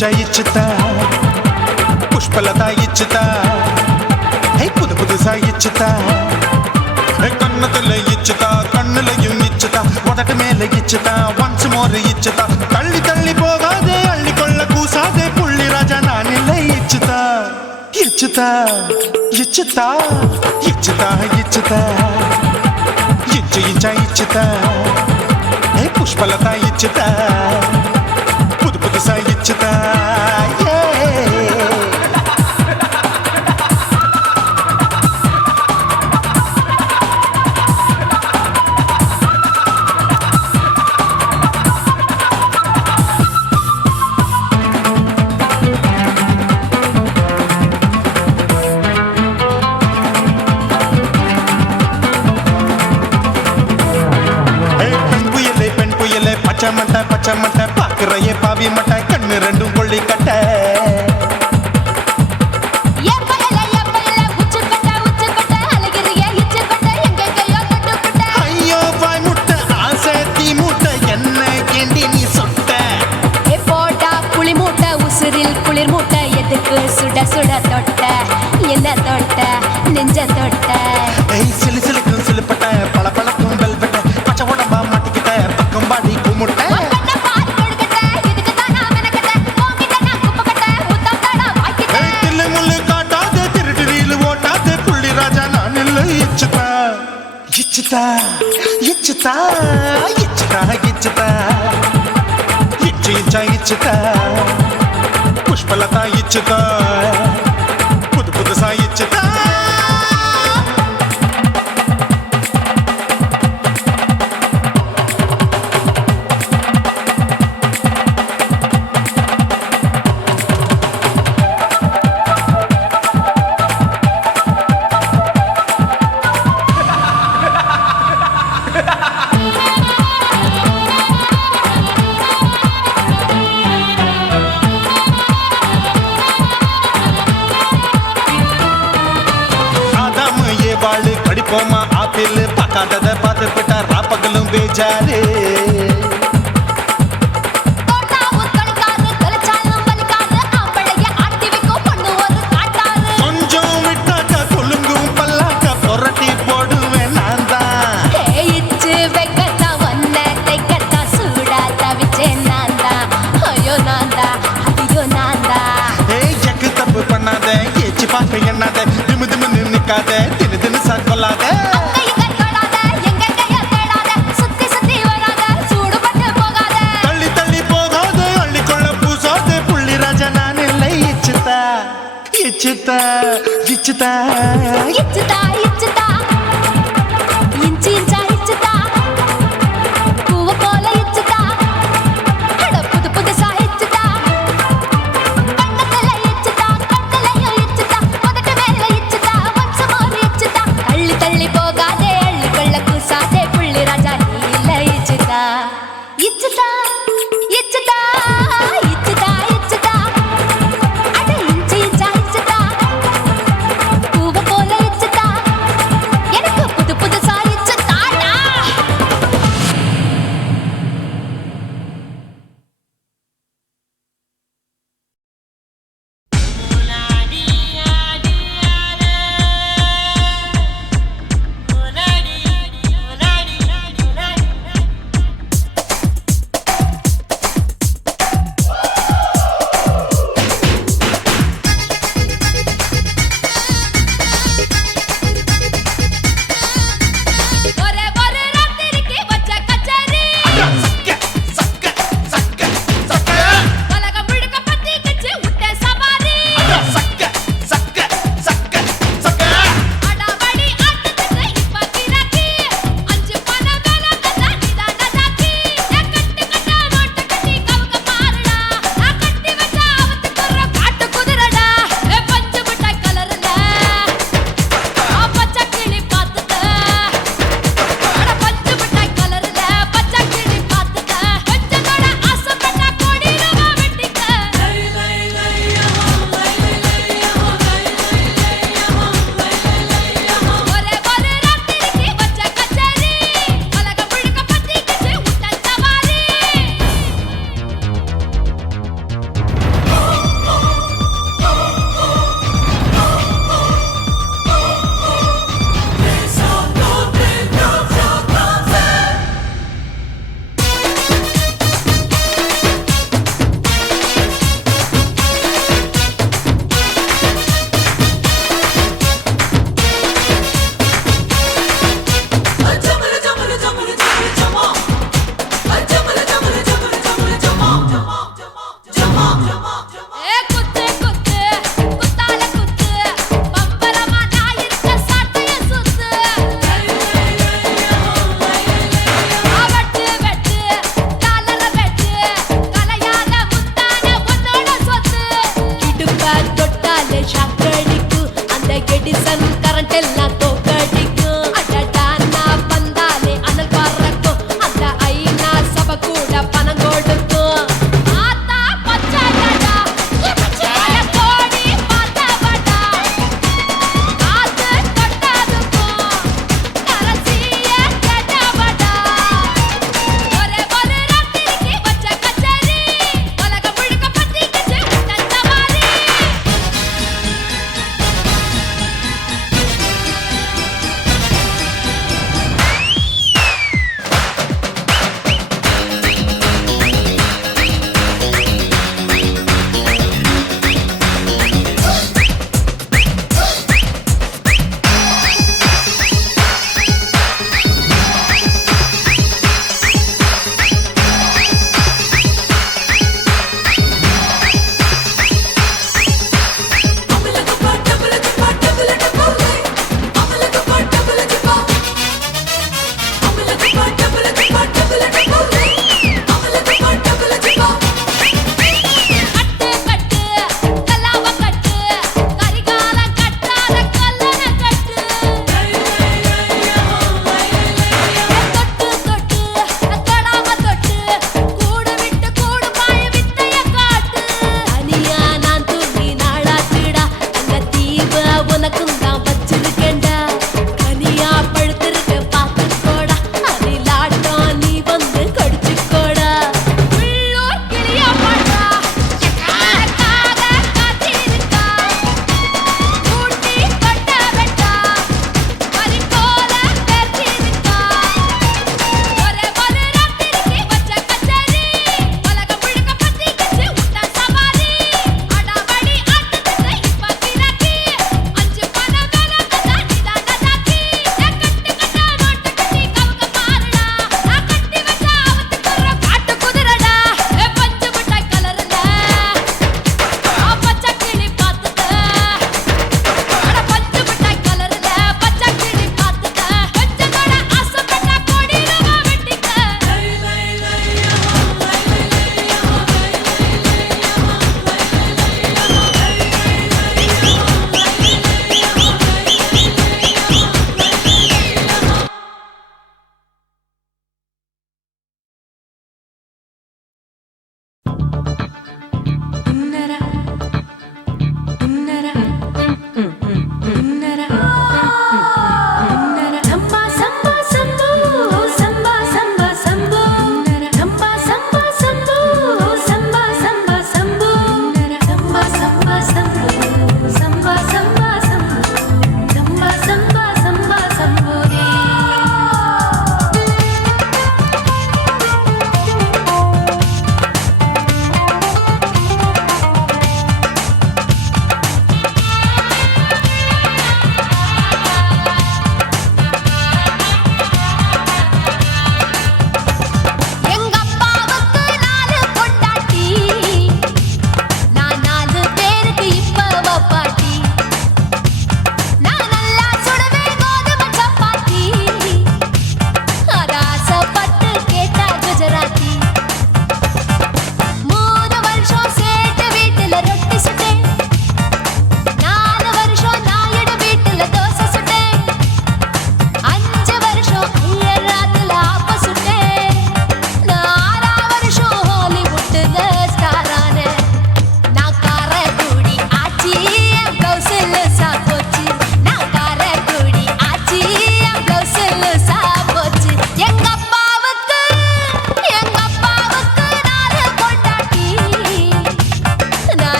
ఇంచా ఇచ్చుతా పుష్పలత ఇచ్చుతా புது புதுசா இச்சுதா கண்ணத்துல இச்சுதா கண்ணுலையும் இச்சுதா உதட்டு மேல இச்சுதா ஒன்ஸ் மோர் இச்சுதா தள்ளி தள்ளி போகாதே அள்ளி கொள்ள கூசாதே புள்ளி ராஜா நான் இல்லை இச்சுதா இச்சுதா இச்சுதா இச்சுதா இச்சுதா இச்சு இச்சா இச்சுதா புஷ்பலதா இச்சுதா புது புதுசா இச்சுதா பச்சை மட்டை பாக்குறையே பாவி மட்டை கண்ணு ரெண்டும் கொள்ளி கட்ட ஐயோ வாய் முட்டை ஆசை தீ மூட்டை என்ன கேண்டி நீ சொட்ட போட்டா புளி மூட்டை உசுரில் குளிர் மூட்டை எதுக்கு சுட சுட தொட்ட என்ன தொட்ட நெஞ்ச தொட்ட சிலு சிலுக்கும் சிலுப்பட்ட பல பழக்கும் வெல்வெட்ட பச்சை உடம்பா மாட்டிக்கிட்ட பக்கம் பாடி குமுட்ட இச்சுதா இச்சுதா இச்சுதா இச்சுதா இச்சு இச்சா இச்சுதா புஷ்பலதா இச்சுதா புது புதுசா இச்சுதா வாழு கடிப்போமா ஆப்பிள் பார்க்காதத பார்த்து விட்டா ராப்பகலும் பேச்சாரு கொஞ்சம் விட்டாக்க கொலுங்கும் பல்லாக்க புரட்டி போடுவேன் நான் தான் இச்சு வைக்கத்தா வந்த தைக்கத்தா சூடா தவிச்சேன் நான் தான் ஐயோ நான் தான் ஐயோ நான் தான் எக்கு தப்பு பண்ணாத ஏச்சு பார்க்க எண்ணாத திமு திமுன்னு நிக்காத தினு தினு சாக்கொள்ளாத தள்ளி தள்ளி போகாத அள்ளி கொள்ள பூசாத புள்ளி ராஜா நான் இல்லை இச்சுதா இச்சுதா இச்சுதா இச்சுதா இச்சுதா இஞ்சி இஞ்சா இச்சுதா பூவ போல இச்சுதா புது புதுசா இச்சுதா கண்ணத்துல இச்சுதா கண்ணலையும் இச்சுதா உதட்டு மேல இச்சுதா ஒன்ஸ் மோர் இச்சுதா தள்ளி தள்ளி போகாதே அள்ளி கொள்ள கூசாதே புள்ளி ராஜா நீ இல்ல இச்சுதா இச்சுதா இச்சுதா இச்சுதா இச்சுதா அட இஞ்சி இஞ்சா இச்சுதா பூவ போல இச்சுதா ஷாக்கடிக்கும் அந்த எடிசன் கரண்ட் எல்லாம் தோக்கடிக்கும் அடடா நான் வந்தாலே அனல் பறக்கும் அந்த ஐநா சபை கூட பணம் கொடுக்கும் ஆத்தா பச்சடடா பல கோடி பார்த்தவடா காத்து கொட்டாதுக்கும் கரசிய கேட்டவடா ஒரே ஒரு ராத்திரிக்கு வச்ச கச்சேரி உலகம் முழுக்க பத்திக்கிச்சு தந்தமாரி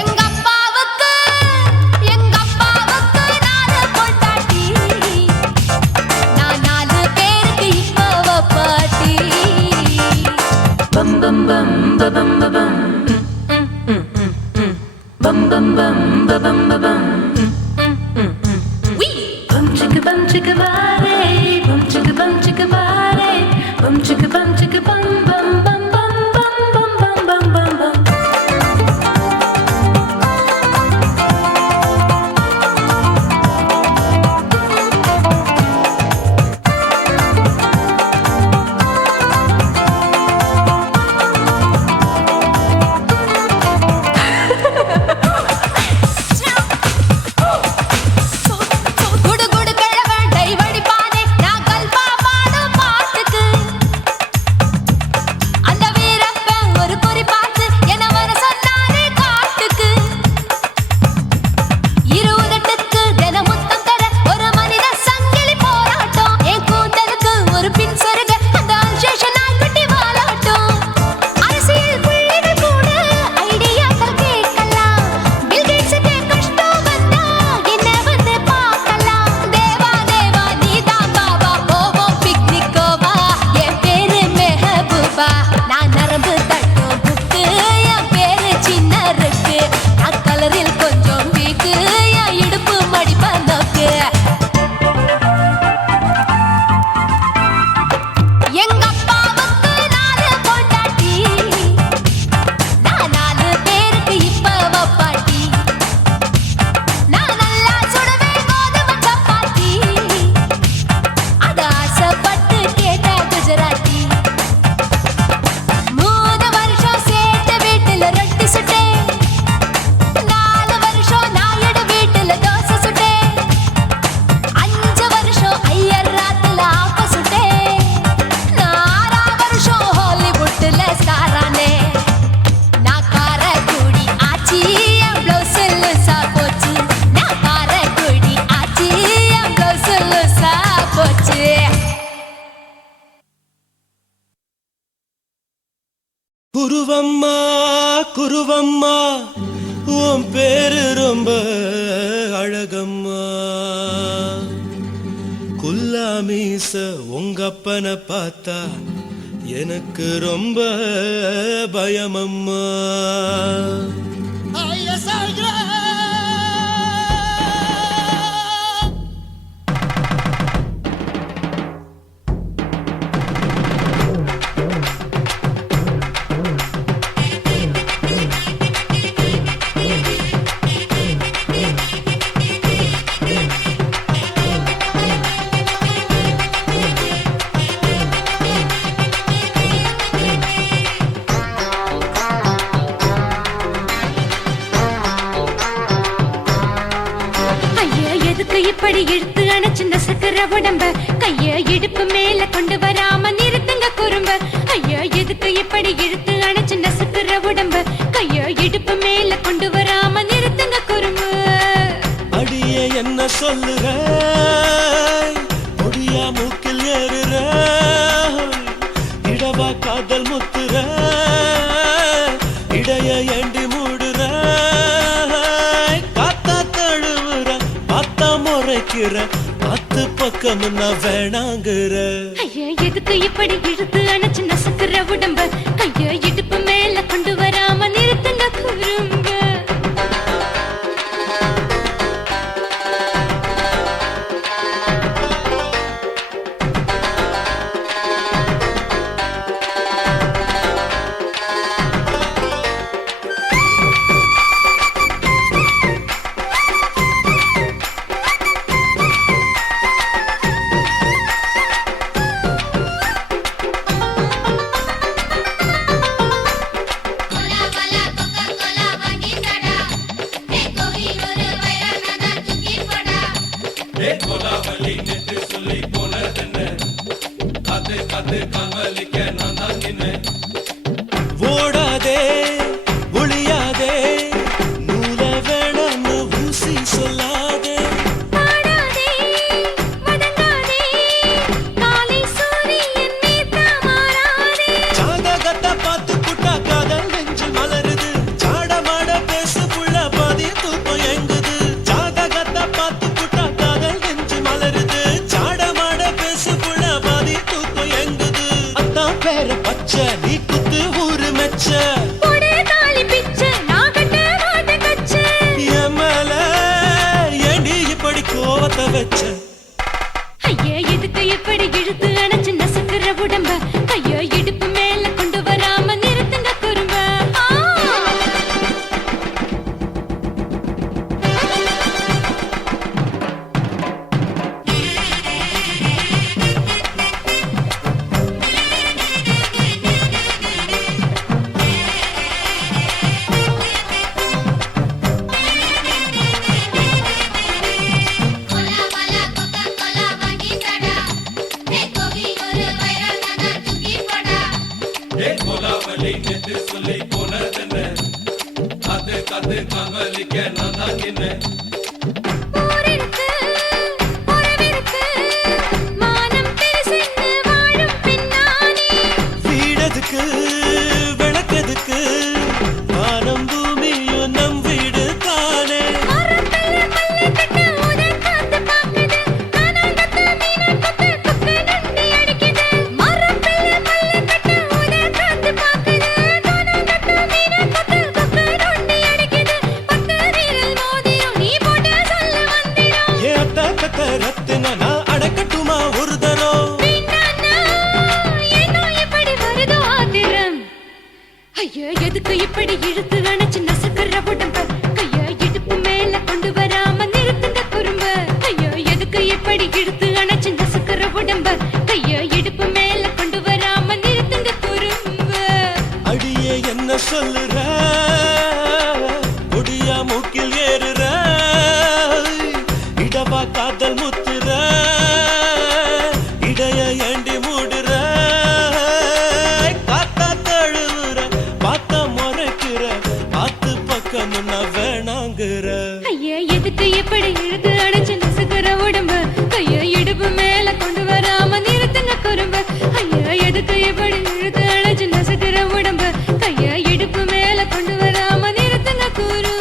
எங்க அப்பாவுக்கு நாலு பொண்டாட்டி, நான் 4 பேருக்கு இப்ப பாட்டி. bum bum bum ba bum ba bum bum bum bum ba bum ba bum bum chicka bare bum chicka bare bum chicka bum bum bum bum bum bum bum bum bum. குடு குடு கிழவன் tie வடிப்பானே, நான் கல்பா பாடும் பாட்டுக்கு. அந்த வீரப்பன் ஒரு குறி பார்த்து என்ன வர சொன்னானே காட்டுக்கு. 28க்கு தினம் முத்தம் தர ஒரு மனித சங்கிலி போராட்டம். என் கூந்தலுக்கு ஒரு பின் சொருக அந்த அல்சேஷன் நாய்க்குட்டி வாலாட்டும். அரசியல் புள்ளிகள் கூட ஐடியாக்கள் கேட்கலாம். பில் கேட்ஸுக்கு கஷ்டம் வந்தா என்ன வந்து பார்க்கலாம். தேவா தேவா நீதான் பாபா, போவோம் பிக்னிக்கோவா. என் பேரு மெஹபூபா, நான் நரம்பு தட்டும் புக்கு. என் பேரு சின்ன இருக்கு, நான் கலரில் கொஞ்சம் வீக்கு. என் இடுப்பு மடிப்ப நோக்கு. எங்க அப்பாவுக்கு 4 பொண்டாட்டி, நான் 4 பேருக்கு இப்ப பாட்டி. நான் நல்லா சுடுவேன் கோதுமை சப்பாத்தி, அது ஆசைப்பட்டு கேட்டா குஜராத்தி. 3 வருஷம் சேர்த்த வீட்டுல ரொட்டி சுட்டேன், 4 வருஷம் நாயுடு வீட்டுல தோசை சுட்டேன், 5 வருஷம் ஐயர் ராத்துல ஆப்ப சுட்டேன், 6 வருஷம் ஹாலிவுட்ல ஸ்டாரானே. நான் காரக்குடி ஆச்சி, என் பிளவுஸ் லூசா போச்சு. நான் காரக்குடி ஆச்சி, என் பிளவுஸ் லூசா போச்சு. குருவம்மா குருவம்மா உன் பேரு ரொம்ப அழகம்மா. குல்லாமீச உங்க அப்பனை பார்த்தா எனக்கு ரொம்ப பயமம்மா. ஐயா எதுக்கு இப்படி இழுத்து அணைச்சிருந்த சக்கர உடம்ப, கைய இடுப்பு மேல கொண்டு வராம நிறுத்துங்க குறும்ப. ஐயா எதுக்கு இப்படி இழுத்து அணைச்சிருந்த சக்கர உடம்ப, கைய இடுப்பு மேல கொண்டு வராம நிறுத்துங்க குறும்ப. அடியே என்ன சொல்லுற, பொடியா மூக்கில் ஏறுற, இடவா காதல் முத்துற, இடைய ஏண்டி மூடுற, காத்தா தழுவுற, பார்த்தா முறைக்கிற, 10 பக்கம் நான் வேணாங்குற. ஐயா எதுக்கு இப்படி இழுத்து அணைச்சிருந்த சக்கர உடம்ப, கைய இடுப்பு மேல கொண்டு வராம நிறுத்துங்க குறும்ப. கோலா கோலா வச்ச. ஐயா எதுக்கு இப்படி இழுத்து அணைச்சு நசுக்கிற உடம்ப ஐயோ இடுப்பு மேல கொண்டு வராம நிறுத்துங்க குறும்ப ஊரிருக்கு, உறவிருக்கு, மானம் பெருசென்னு வாழும் பின்னானே. வீடதுக்கு விளக்கதுக்கு வானம் பூமியும் நம் வீடு தானே. மரத்துல மல்லி கட்டு உதன் காத்து பாக்குது, கானாங்கத்து மீன் கொத்து குக்கு நண்டி அடிக்குது. மரத்துல மல்லி கட்டு உதன் காத்து பாக்குது, கானாங்கத்து மீன் கொத்து குக்கு நண்டி அடிக்குது. பத்து வீரல் மோதிரம் நீ போட்ட சொல்ல வந்திடும். ஏ அட்ட கட்ட ரத்தின நான் அடக்கட்டுமா ஒரு தரம். வீணானா, ஏனோ இப்படி வருதோ ஆத்திரம். ஐயோ எதுக்கு இப்படி இழுத்து அணைச்சு நசுக்கிற உடம்ப கைய இடுப்பு மேல கொண்டு வராம நிறுத்துங்க குறும்ப ஐயோ எதுக்கு இப்படி இழுத்து அணைச்சு நசுக்கிற உடம்ப கைய இடுப்பு மேல கொண்டு வராம நிறுத்துங்க குறும்ப அடியே என்ன சொல்லுற, கொடியா மூக்கில் ஏறுற, இடவா காதல் முத்துற, இடைய ஏண்டி மூடுற, காத்தா தழுவுற, பார்த்த முறைக்கிற, ஆத்து பக்கம் நான் வேணாங்குற. ஐயா எதுக்கு இப்படி இழுத்து அணைச்சு நசுக்கிற உடம்ப கைய இடுப்பு மேல கொண்டு வராம நிறுத்துங்க குறும்ப ஐயா எதுக்கு இப்படி இழுத்து அணைச்சு நசுக்கிற உடம்ப கைய இடுப்பு மேல கொண்டு வராம நிறுத்துங்க குறும்ப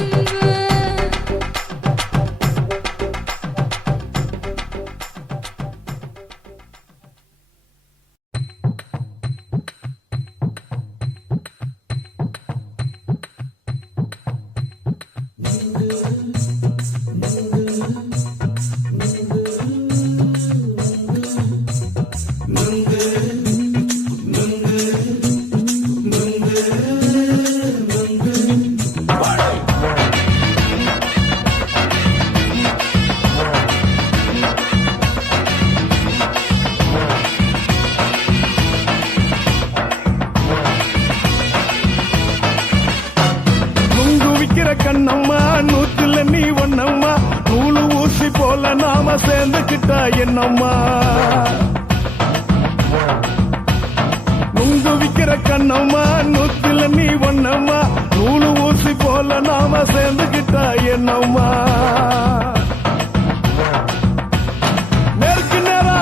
நுங்கு விக்கிற கண்ணம்மா நூத்துல நீ ஒண்ணம்மா நூலு ஊசி போல நாம சேர்ந்துக்கிட்டா என்னம்மா நுங்கு விக்கிற கண்ணம்மா நூத்துல நீ ஒண்ணம்மா நூலு ஊசி போல நாம சேர்ந்துக்கிட்டா என்னம்மா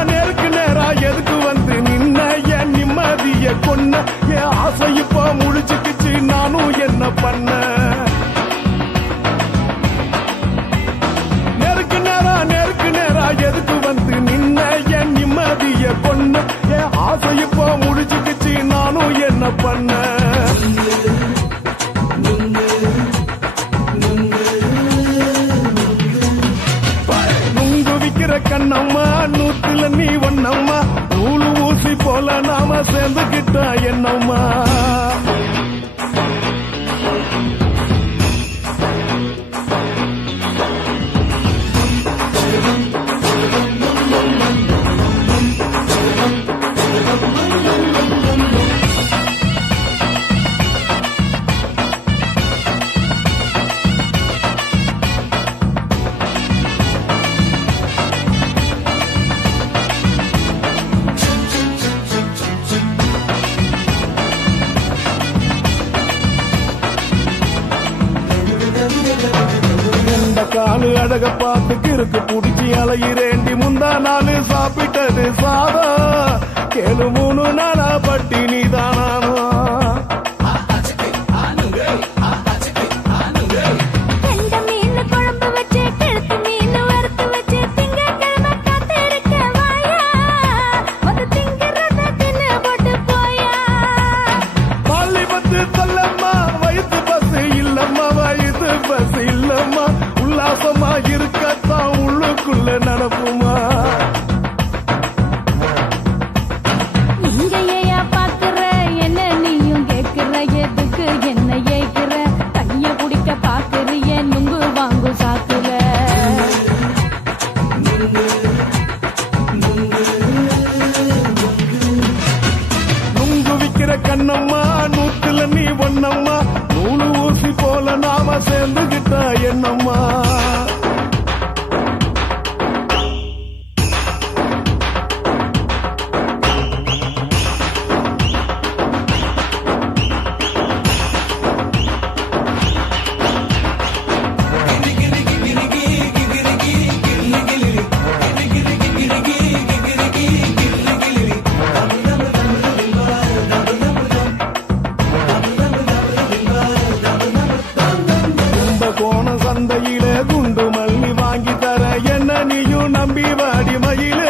நேருக்கு நேரா எதுக்கு வந்து நின்ன என் நிம்மதிய கொன்ன என் ஆசை இப்ப முடிச்சுக்கிச்சு நானும் என்ன பண்ண நேருக்கு நேரா எதுக்கு வந்து நின்ன என் நிம்மதிய கொன்ன என் ஆசை இப்ப முடிச்சுக்கிச்சு நானும் என்ன பண்ண நுங்கு விக்கிற கண்ணம்மா நூத்துல நீ ஒண்ணம்மா நூலு ஊசி போல நாம சேர்ந்துக்கிட்டா என்னம்மா காலு அழக பார்த்து கிறுக்கு புடிச்சி அலையிறேண்டி முந்தா நாலு சாப்பிட்டது சாதம் கேளு 3 நாளா பட்டினி தானானோ கெண்ட மீன் குழம்பு வச்சு கெளுத்து மீன் வறுத்து வச்சு திங்கட்கிழமை காத்திருக்க வாயா வந்து திங்கிறத தின்னு போட்டு போயா பள்ளி பத்து சொல்லம்மா வயிற்று பஸ் இல்லம்மா வயிற்று பஸ் இல்லம்மா உல்லாசமா இருக்கத்தான் உள்ளுக்குள்ள நடப்பு கண்ணம்மா. கோண சந்தையில குண்டு மல்லி வாங்கி தர என்ன நீயும் நம்பி வாடி மயில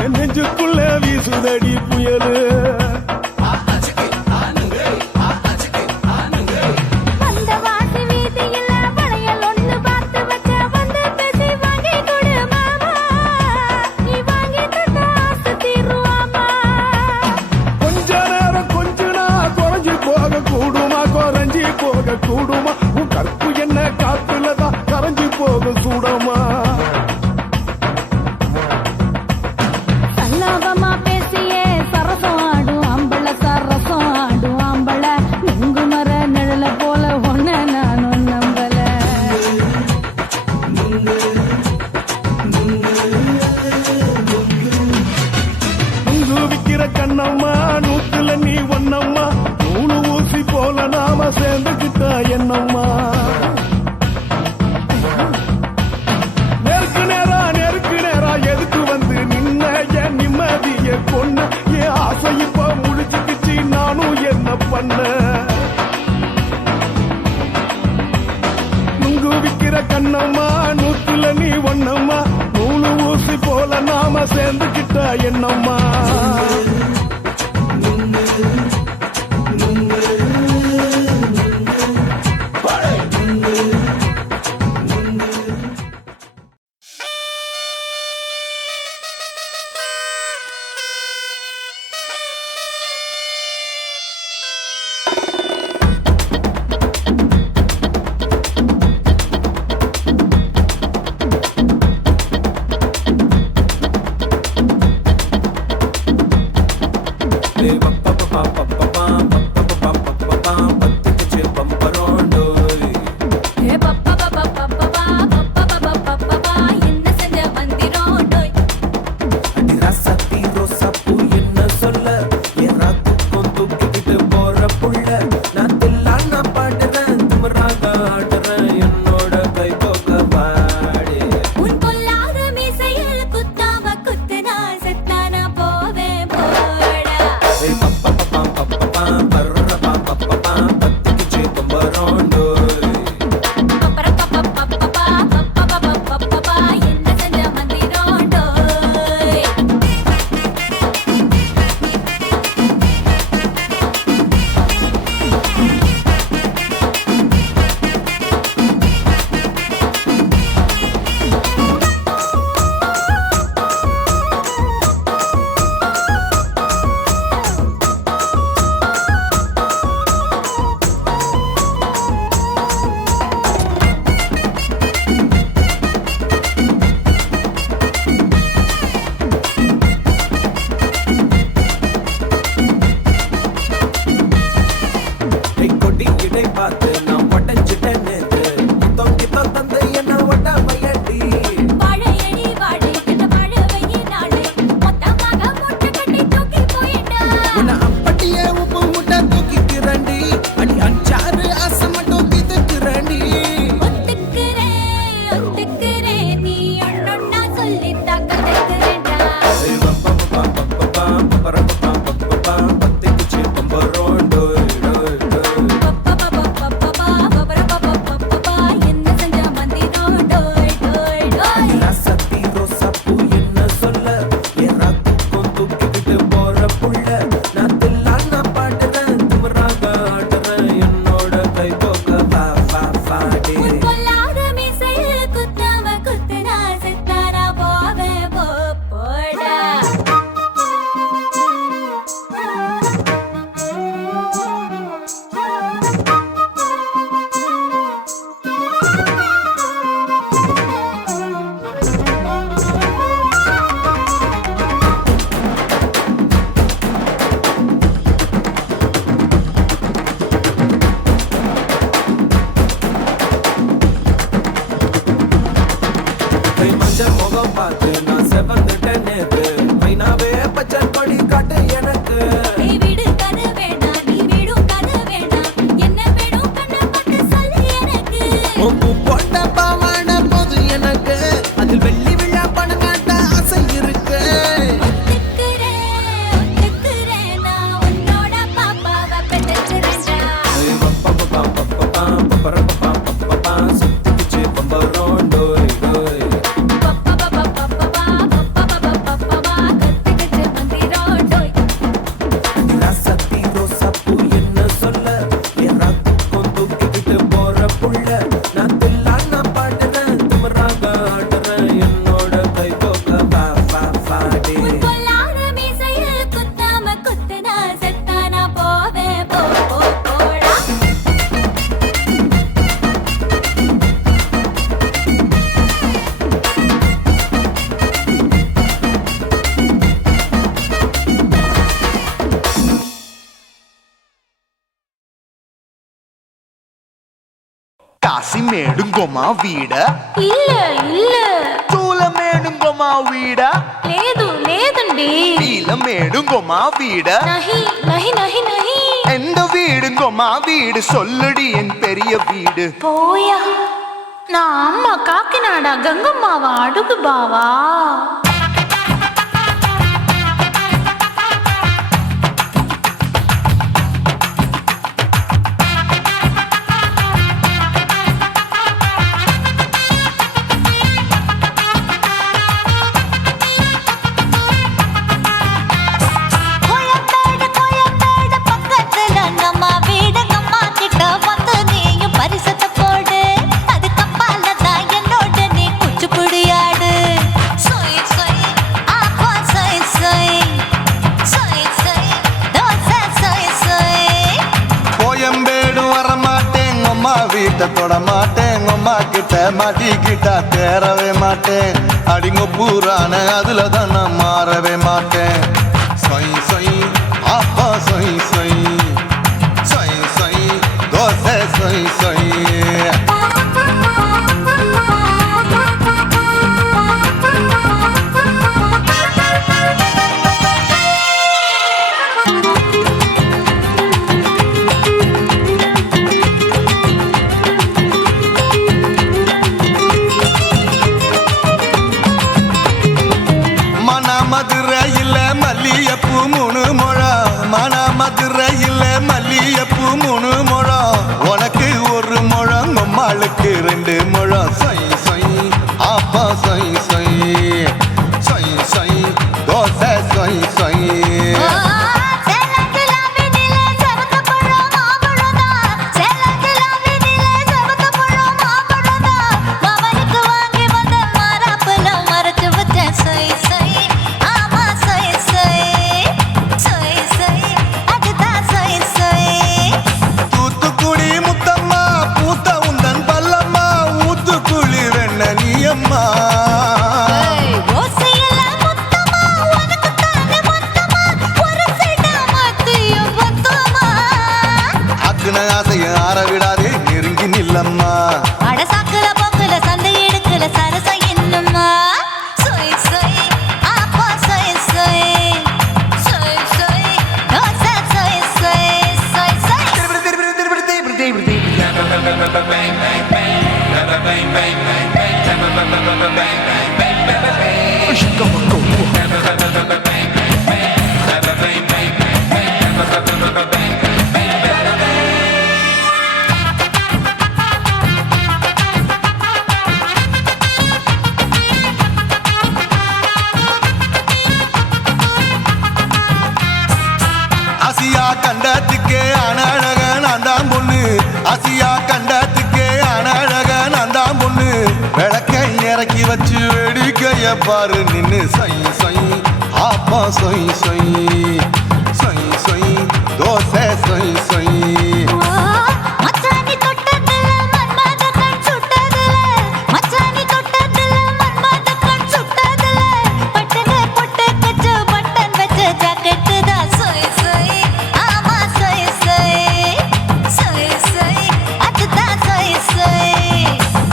என் நெஞ்சுக்குள்ள வீசுதடி புயலு. வந்த வாசி வீதியில வளையல் ஒண்ணு பார்த்து வச்ச வந்து பேசி வாங்கி கொடு மாமா நீ வாங்கி தந்த ஆசை தீருவாமா. கொஞ்ச நேரம் கொஞ்ச நான் குறைஞ்சி போக கூடுமா குறைஞ்சி போக கூடுமா உன் கற்பு என்ன காத்துலதான் கரைஞ்சி போக சூடமா. சல்லாபமா பேசியே சரசம் ஆடும் அம்பள சரசம் ஆடும் அம்பள நுங்கு மர நிழல போல ஒன்ன நானும் நம்பல. நுங்கு விக்கிற கண்ணம்மா நூத்துல நீ ஒன்னம்மா நூலு ஊசி போல நாம சேர்ந்துக்கிட்டா என்னம்மா. நெருக்கு நேரா எதுக்கு வந்து நின்ன என் நிம்மதிய கொன்ன என் ஆசை இப்ப முடிச்சுக்கிச்சு நானும் என்ன பண்ண. நுங்கு விக்கிற கண்ணம்மா நூத்துல நீ ஒன்னம்மா நூலு ஊசி போல நாம சேர்ந்துக்கிட்டா என்னம்மா. பார்த்து நான் செவந்துட்டேன் நேத்து மைனாவே பச்சை கொடி காட்டு எனக்கு நீ வீடு கன வேணாம் நீ வீடும் கன வேணாம் என்ன வேணும் கண்ண பட்டு சொல்லு எனக்கு உப்பு போட்ட பாவாடை போது எனக்கு அதில் வெள்ளி விழா பணம் காட்ட ஆசை இருக்கு ஒத்துக்கிறேன் நான் உன்னோட பாப்பாவை பெற்றெடுக்கிறேன்டா சுத்திக்கிச்சு பம்பரோம் டோய் டோய் சத்தி ரோசாப்பூ என்ன சொல்ல எல்லாத்துக்கும் தூக்கிக்கிட்டு போற புள்ள நான் தில்லான பாடுறேன் திமிராக ஆடுறேன் என்னோட கை போக்க வா வா வாடி பொல்லாத மீசையில் குத்தாம குத்துனா செத்தானா போவேன் போடா కాశీమేడుంగోమా వీడ இல்ல చూలమేడుంగోమా వీడ లేదండి నీలమేడుంగోమా వీడ నహి எந்த வீடுங்கோமா வீடு சொல்லுடி என் பெரிய வீடு போயா நான் அம்மா காக்கிநாடா கங்கம்மாவா அடுகு பாவா கோயம்பேடு பக்கத்துல நம்ம வீடு அம்மா கிட்ட வந்து நீயும் பரிசத்தை போடு அது கப்பால தான் என்னோட நீ குச்சிப்புடியாடு சொய் சொய் ஆப்பா சொய் சொய் சொய் சொய் தோசை சொய் சொய் கோயம்பேடு வரமாட்டேன் அம்மா வீட்டை தொட மாட்டேன் அம்மா கிட்ட மாட்டிக்கிட்டா தேரவே மாட்டேன் அடிங்க பூரான அதுல தான் நான் மாறவே மாட்டேன் சொய் சொய் அப்பா சொய் சொய் சொய் சொய் தோசை சொய் சொய் மதுரையில் மல்லியப்பூ 3 முழம் மதுரையில் மல்லியப்பூ 3 முழம் உனக்கு 1 முழம் அம்மாளுக்கு 2 முழம் சொய் சொய் அப்பா சொய் சொய் சொய் சொய் தோசை சொய் சொய் ஆசியா கண்டத்துக்கே அனழக நான் தான் பொண்ணு ஆசியா கண்டத்துக்கே அனழக நான் தான் பொண்ணு விளக்கை இறக்கி வச்சு வேடிக்கைய பாரு நின்னு சொய் சொய் ஆப்பா சொய் சொய் சொய் சொய் தோசை சொய் சொய்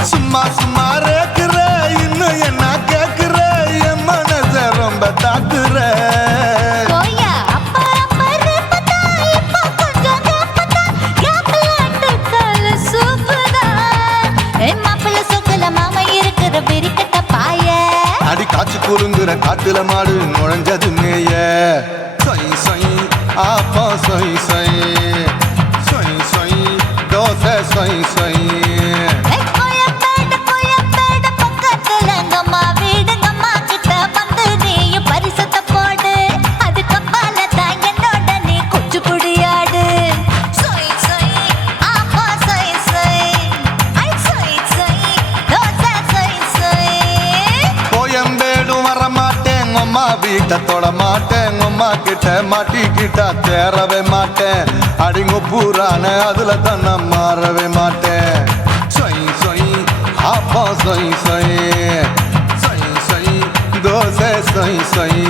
சும்மா சும்மா ரேக்குற இன்னும் என்ன கேக்குற மதுரை காட்டுல மாடு நுழைஞ்சது மேய சொய் சொய் ஆப்பா சொய் சொய் சொய் சொய் தோசை சொய் சொய் கோயம்பேடு பக்கத்துல எங்கம்மா வீடு அம்மா கிட்ட வந்து நீயும் பரிசத்தை போடு அது கப்பால தான் என்னோட நீ குச்சி புடியாடு சொய் சொய் ஆப்பா சொய் சொய் ஐ சொய் சொய் தோசை சொய் சொய் கோயம்பேடு வரமாட்டேன் அம்மா வீட்டை தொட மாட்டேன் அம்மா கிட்ட மாட்டிக்கிட்டா தேரவே மாட்டேன் அடிங்க பூரான அதுல தான் நான் மாறவே மாட்டேன் சொய் சொய் ஆப்பா சொய் சொய் சொய் சொய் தோசை சொய் சொய்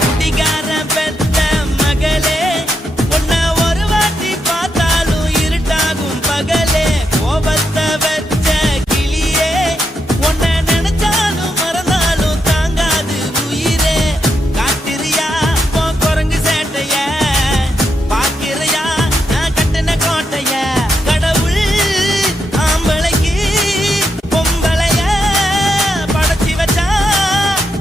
குடிகாரன் பெத்த மகளே உன்னை ஒரு வாட்டி பார்த்தாலும் இருட்டாகும் பகலே கோபத்தை வச்ச கிளியே உன்னை நினைச்சாலும் மறந்தாலும் தாங்காது உயிரே காத்திரியா உன் குரங்கு சேட்டைய பாக்கிறியா நான் கட்டின கோட்டைய கடவுள் ஆம்பளைக்கு பொம்பளைய படைச்சி வச்சா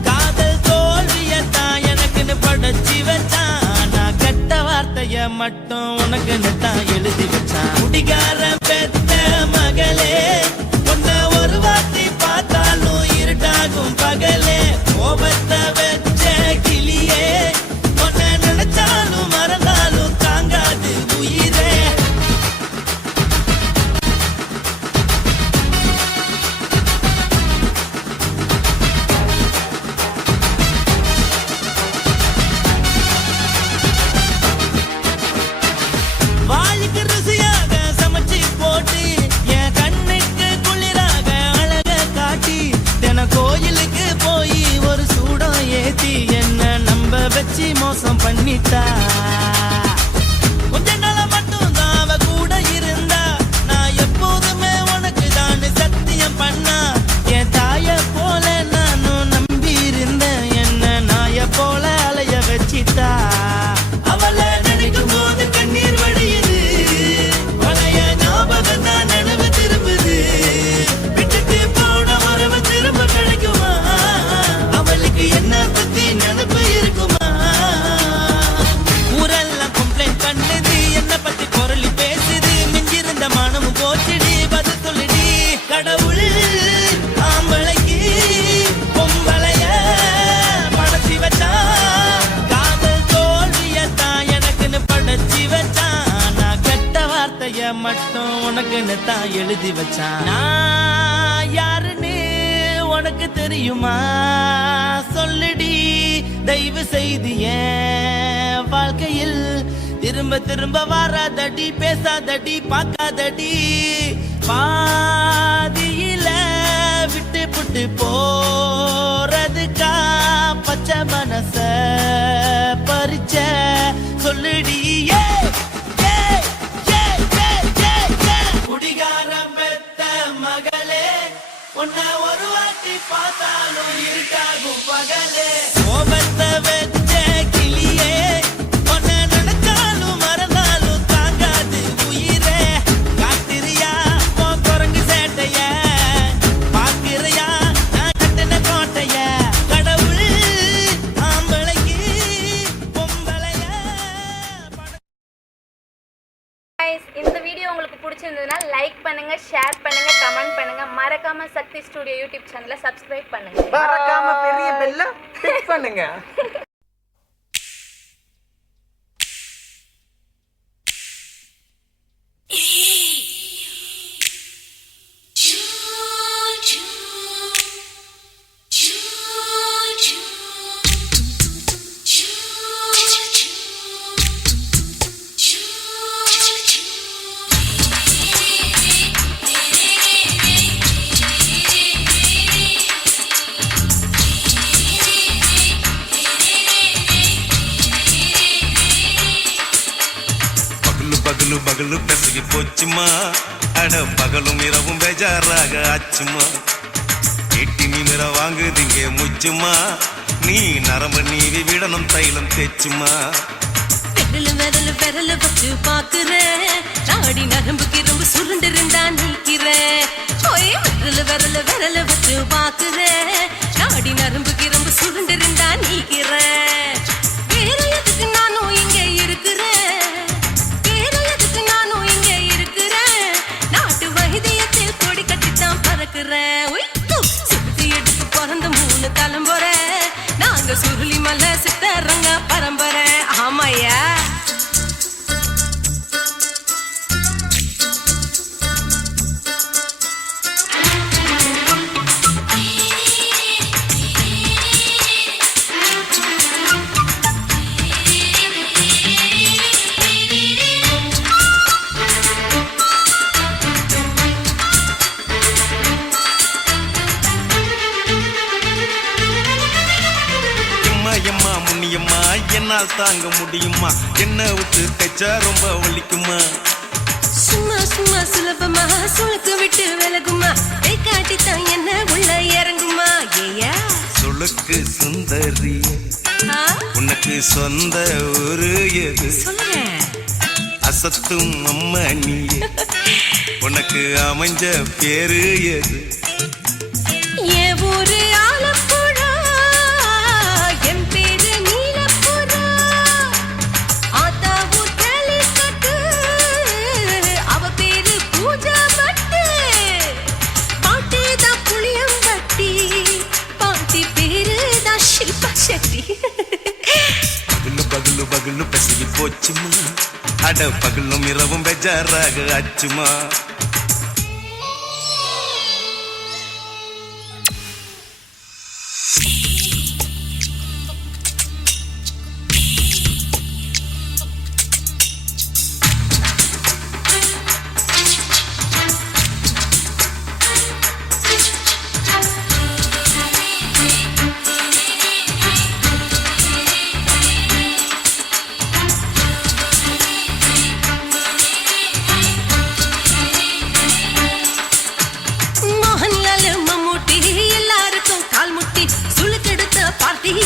காதல் தோல்வியத்தான் எனக்குன்னு படைச்சி வச்சான் நான் கெட்ட வார்த்தைய மட்டும் உனக்குன்னு தான் எழுதி வச்சான் குடிகாரன் பெத்த மகளே உன்னை ஒரு வாட்டி பார்த்தாலும் இருட்டாகும் பகலே கோபத்தை வச்ச கிளியே உன்னை நினைச்சாலும் மறந்தாலும் தாங்காது உயிரே வாளுக்கு ருசியாக சமைச்சு போட்டு என் கண்ணுக்கு குளிராக அழக காட்டி தின கோயிலுக்கு போய் ஒரு சூடம் ஏத்தி என்ன நம்ப வச்சு மோசம் பண்ணிட்டா கொஞ்ச நாள மட்டும் தான் அவ கூட இருந்தா நான் எப்போதுமே உனக்கு தான் சத்தியம் பண்ணா என் தாய போல நானும் நம்பி இருந்தேன் என்ன நாய போல அலைய வச்சிட்டா அவளை நினைக்கும் போது கண்ணீர் வடியுது பழைய ஞாபகம் தான் நினைவு திரும்புது விட்டுட்டு போன உறவு திரும்ப கிடைக்குமா அவளுக்கு என்ன பத்தி நினைப்பு இருக்குமா ஊரெல்லாம் கம்ப்ளைண்ட் பண்ணுது என்ன பத்தி குரலி பேசுது மிஞ்சிருந்த மனமும் போச்சுடி பதில் சொல்லுடி கடவுள் ஆம்பளைக்கு பொம்பளைய படைச்சி வச்சா காதல் தோல்வியத்தான் எனக்குன்னு படைச்சி வச்சான் நான் கெட்ட வார்த்தைய மட்டும் உனக்குன்னு தான் எழுதி வச்சான் நான் யாருன்னு உனக்கு தெரியுமா சொல்லுடி தயவு செய்து என் வாழ்க்கையில் திரும்ப திரும்ப வராதடி பேசாதடி பார்க்காதடி பாதியில விட்டு புட்டு போறதுக்கா பச்சை மனச பறிச்ச சொல்லுடி குடிகாரம் பெத்த மகளே உன்னை ஒரு வாட்டி பார்த்தாலும் இருட்டாகும் பகலே கோபத்தை வச்ச கிளியே உன்னை நினைச்சாலும் மறந்தாலும் தாங்காது உயிரே காத்திரியா உன் குரங்கு சேட்டைய பாக்கிறியா நான் கட்டின கோட்டைய கடவுள் ஆம்பளைக்கு பொம்பளைய Guys, இந்த வீடியோ உங்களுக்கு பிடிச்சிருந்ததுன்னா லைக் பண்ணுங்க, ஷேர் பண்ணுங்க, கமெண்ட் பண்ணுங்க. மறக்காம சக்தி ஸ்டுடியோ யூடியூப் சேனலை சப்ஸ்கிரைப் பண்ணுங்க. மறக்காம பெரிய பெல்ல கிளிக் பண்ணுங்க. பகலு பகலு பெசகி போச்சுமா அட பகலும் இரவும் பேஜாராக ஆச்சுமா எட்டி நிமிர வாங்குதிங்க முச்சுமா நீ நரம்பு நீவி விடணும் தைலம் தேச்சுமா விரல் விரல் வச்சு பாக்குறேன் நாடி நரம்பு கிரம்பு சுருண்டு இருந்தா நீக்கிறேன் விரல் வச்சு பாக்குறேன் நாடி நரம்பு கிரம்பு சுருண்டு இருந்தா நீக்கிறேன் வேற எதுக்கு நானும் இங்க இருக்கிறேன் வேற எதுக்கு நானும் இங்க இருக்கிறேன் நாட்டு வைத்தியத்தில் கொடி கட்டித்தான் பறக்குறேன் சுத்தி எடுத்து பிறந்த 3 தலைமுறை நாங்க சுருளி மலை சித்தரங்க பரம்பரை ஆமையா எம்மா முன்னியம்மா என்னால் தாங்க முடியுமா என்ன விட்டு தைச்சா ரொம்ப வலிக்குமா சும்மா சும்மா சுலபமா சுளுக்கு விட்டு விலகுமா கை காட்டித்தான் என்ன உள்ள இறங்குமா ஏயா சுளுக்கு சுந்தரி உனக்கு சொந்த ஊரு எது சொல்றேன் அசத்தும் அம்மா நீ உனக்கு அமைஞ்ச பேரு எது என் ஊரு ஆலப்புழா என் பேரு நீலப்புறா ஆத்தா ஊர் கேலிக்கட்டு அவ பேரு பூஜா பட்டு பாட்டி தான் புளியம்பட்டி பாட்டி பேரு தான் ஷில்பா செட்டி பகலு பகலு பகலு பெசகி போச்சுமா அட பகலும் இரவும் பெஜாராக ஆச்சுமா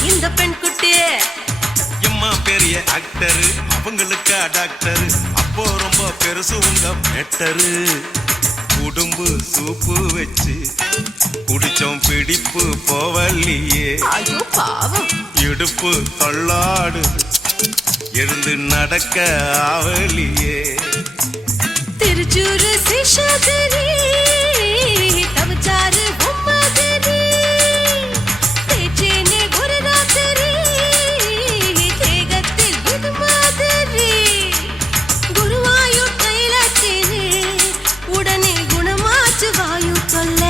இந்த பெண் குட்டி எம்மா பெரிய ஆக்டர் அவங்களுக்கா டாக்டர் அப்போ ரொம்ப பெருசு உங்க மேட்டரு குடும்பு சூப்பு வச்சு குடிச்சோம் பிடிப்பு போவல்லையே ஐயோ பாவம் இடுப்பு தள்ளாடு எழுந்து நடக்க ஆவலியே திருச்சூரு சிஷாதிரி தவச்சாரு பொம்மாதிரி தேச்சேனே ஒரு ராத்திரி தேகத்தில் இது மாதிரி குருவாயூர் தைலத்தேனே உடனே குணமாச்சு வாயு சொல்ல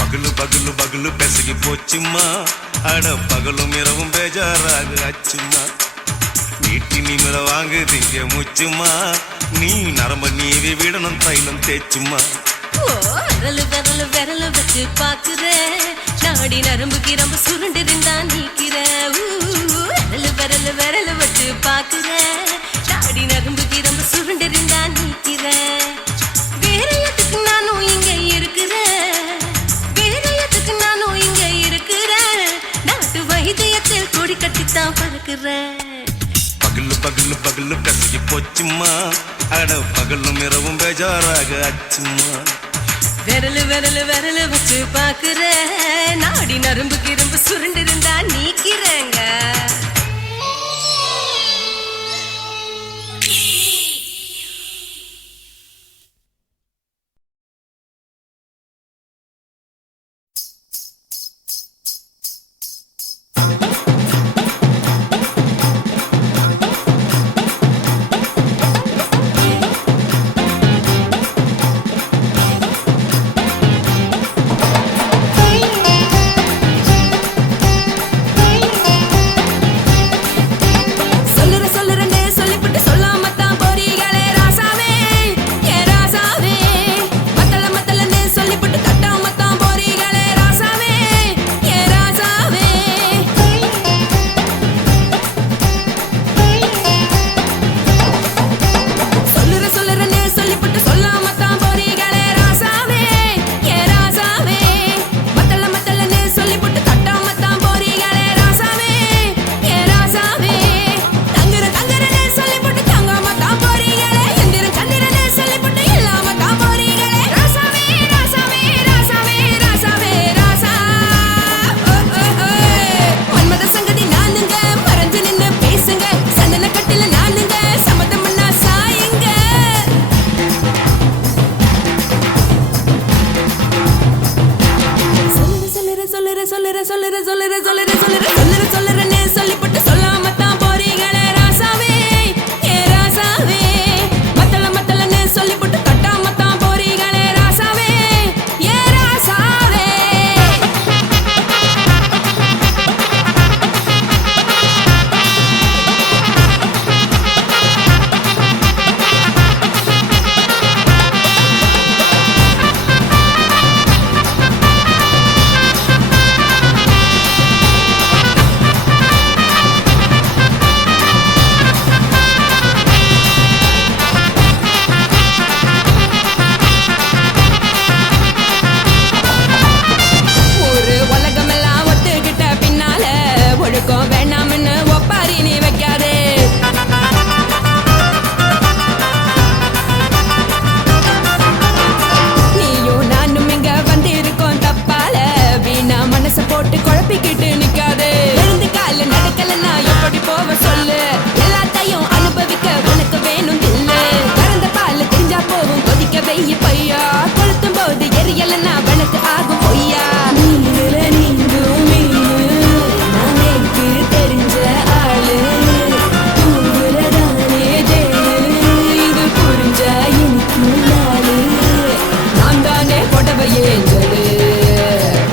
பகலு பகலு பகலு பெசகி போச்சுமா அட பகலும் இரவும் பேஜாராக ஆச்சுமா நீட்டி நிமிர வாங்குதிங்க முச்சுமா நீ நரம்ப நீவி விடணும் தைலம் தேச்சுமா விரல் வச்சு பாக்குறேன் நாடி நரம்பு கிரம்பு சுருண்டிருந்தா நீக்கிறேன் விரல் வச்சு பாக்குறேன் நாடி நரம்பு கிரம்பு சுருண்டிருந்தா நீக்கிறேன் வேற எதுக்கு நானும் இங்க இருக்கிறேன் வேற எதுக்கு நானும் இங்க இருக்கிறேன் நாட்டு வைத்தியத்தில் கொடி கட்டித்தான் பறக்குறேன் பகலு பகலு பகலு பெசகி போச்சுமா அட பகலும் இரவும் பேஜாராக ஆச்சுமா விரல் வச்சு பாக்குறேன் நாடி நரம்பு கிரம்பு சுருண்டிருந்தா நீக்கிறேங்க சொல்லுறேன்னு சொல்லிப்பட்டு சொல்லாம தான் போறீங்களே ராசாவே ஏ ராசாவே மத்தலன்னு சொல்லிப்பட்டு கட்டாம தான் போறீங்களே ராசாவே ஏ ராசாவே ஒரு உலகமெல்லாம் ஒத்துக்கிட்ட பின்னால ஒழுக்கம் வேணாம்னு ஒப்பாரி நீ வைக்காதே நீயும் நானும் இங்க வந்திருக்கோம் தப்பால வீணா மனச போட்டு குழப்பிக்கிட்டு நிக்காதே எழுந்து கால நடக்கலன்னா எப்படி போவ சொல்லு எல்லாத்தையும் அனுபவிக்க உனக்கு வேணும் இல்ல கறந்த பால் தெரிஞ்சா போகும் கொதிக்க வெய்ய பையா கொளுத்தும் போது எரியலன்னா வழக்கு ஆகும் பொய்யா நீங்கள நீங்கும் மீனு நானேக்கு தெரிஞ்ச ஆளு தூங்குறதானே ஜெயிலு இது புரிஞ்சா எனக்கு நாளு நான் தானே புடவையே ஜலு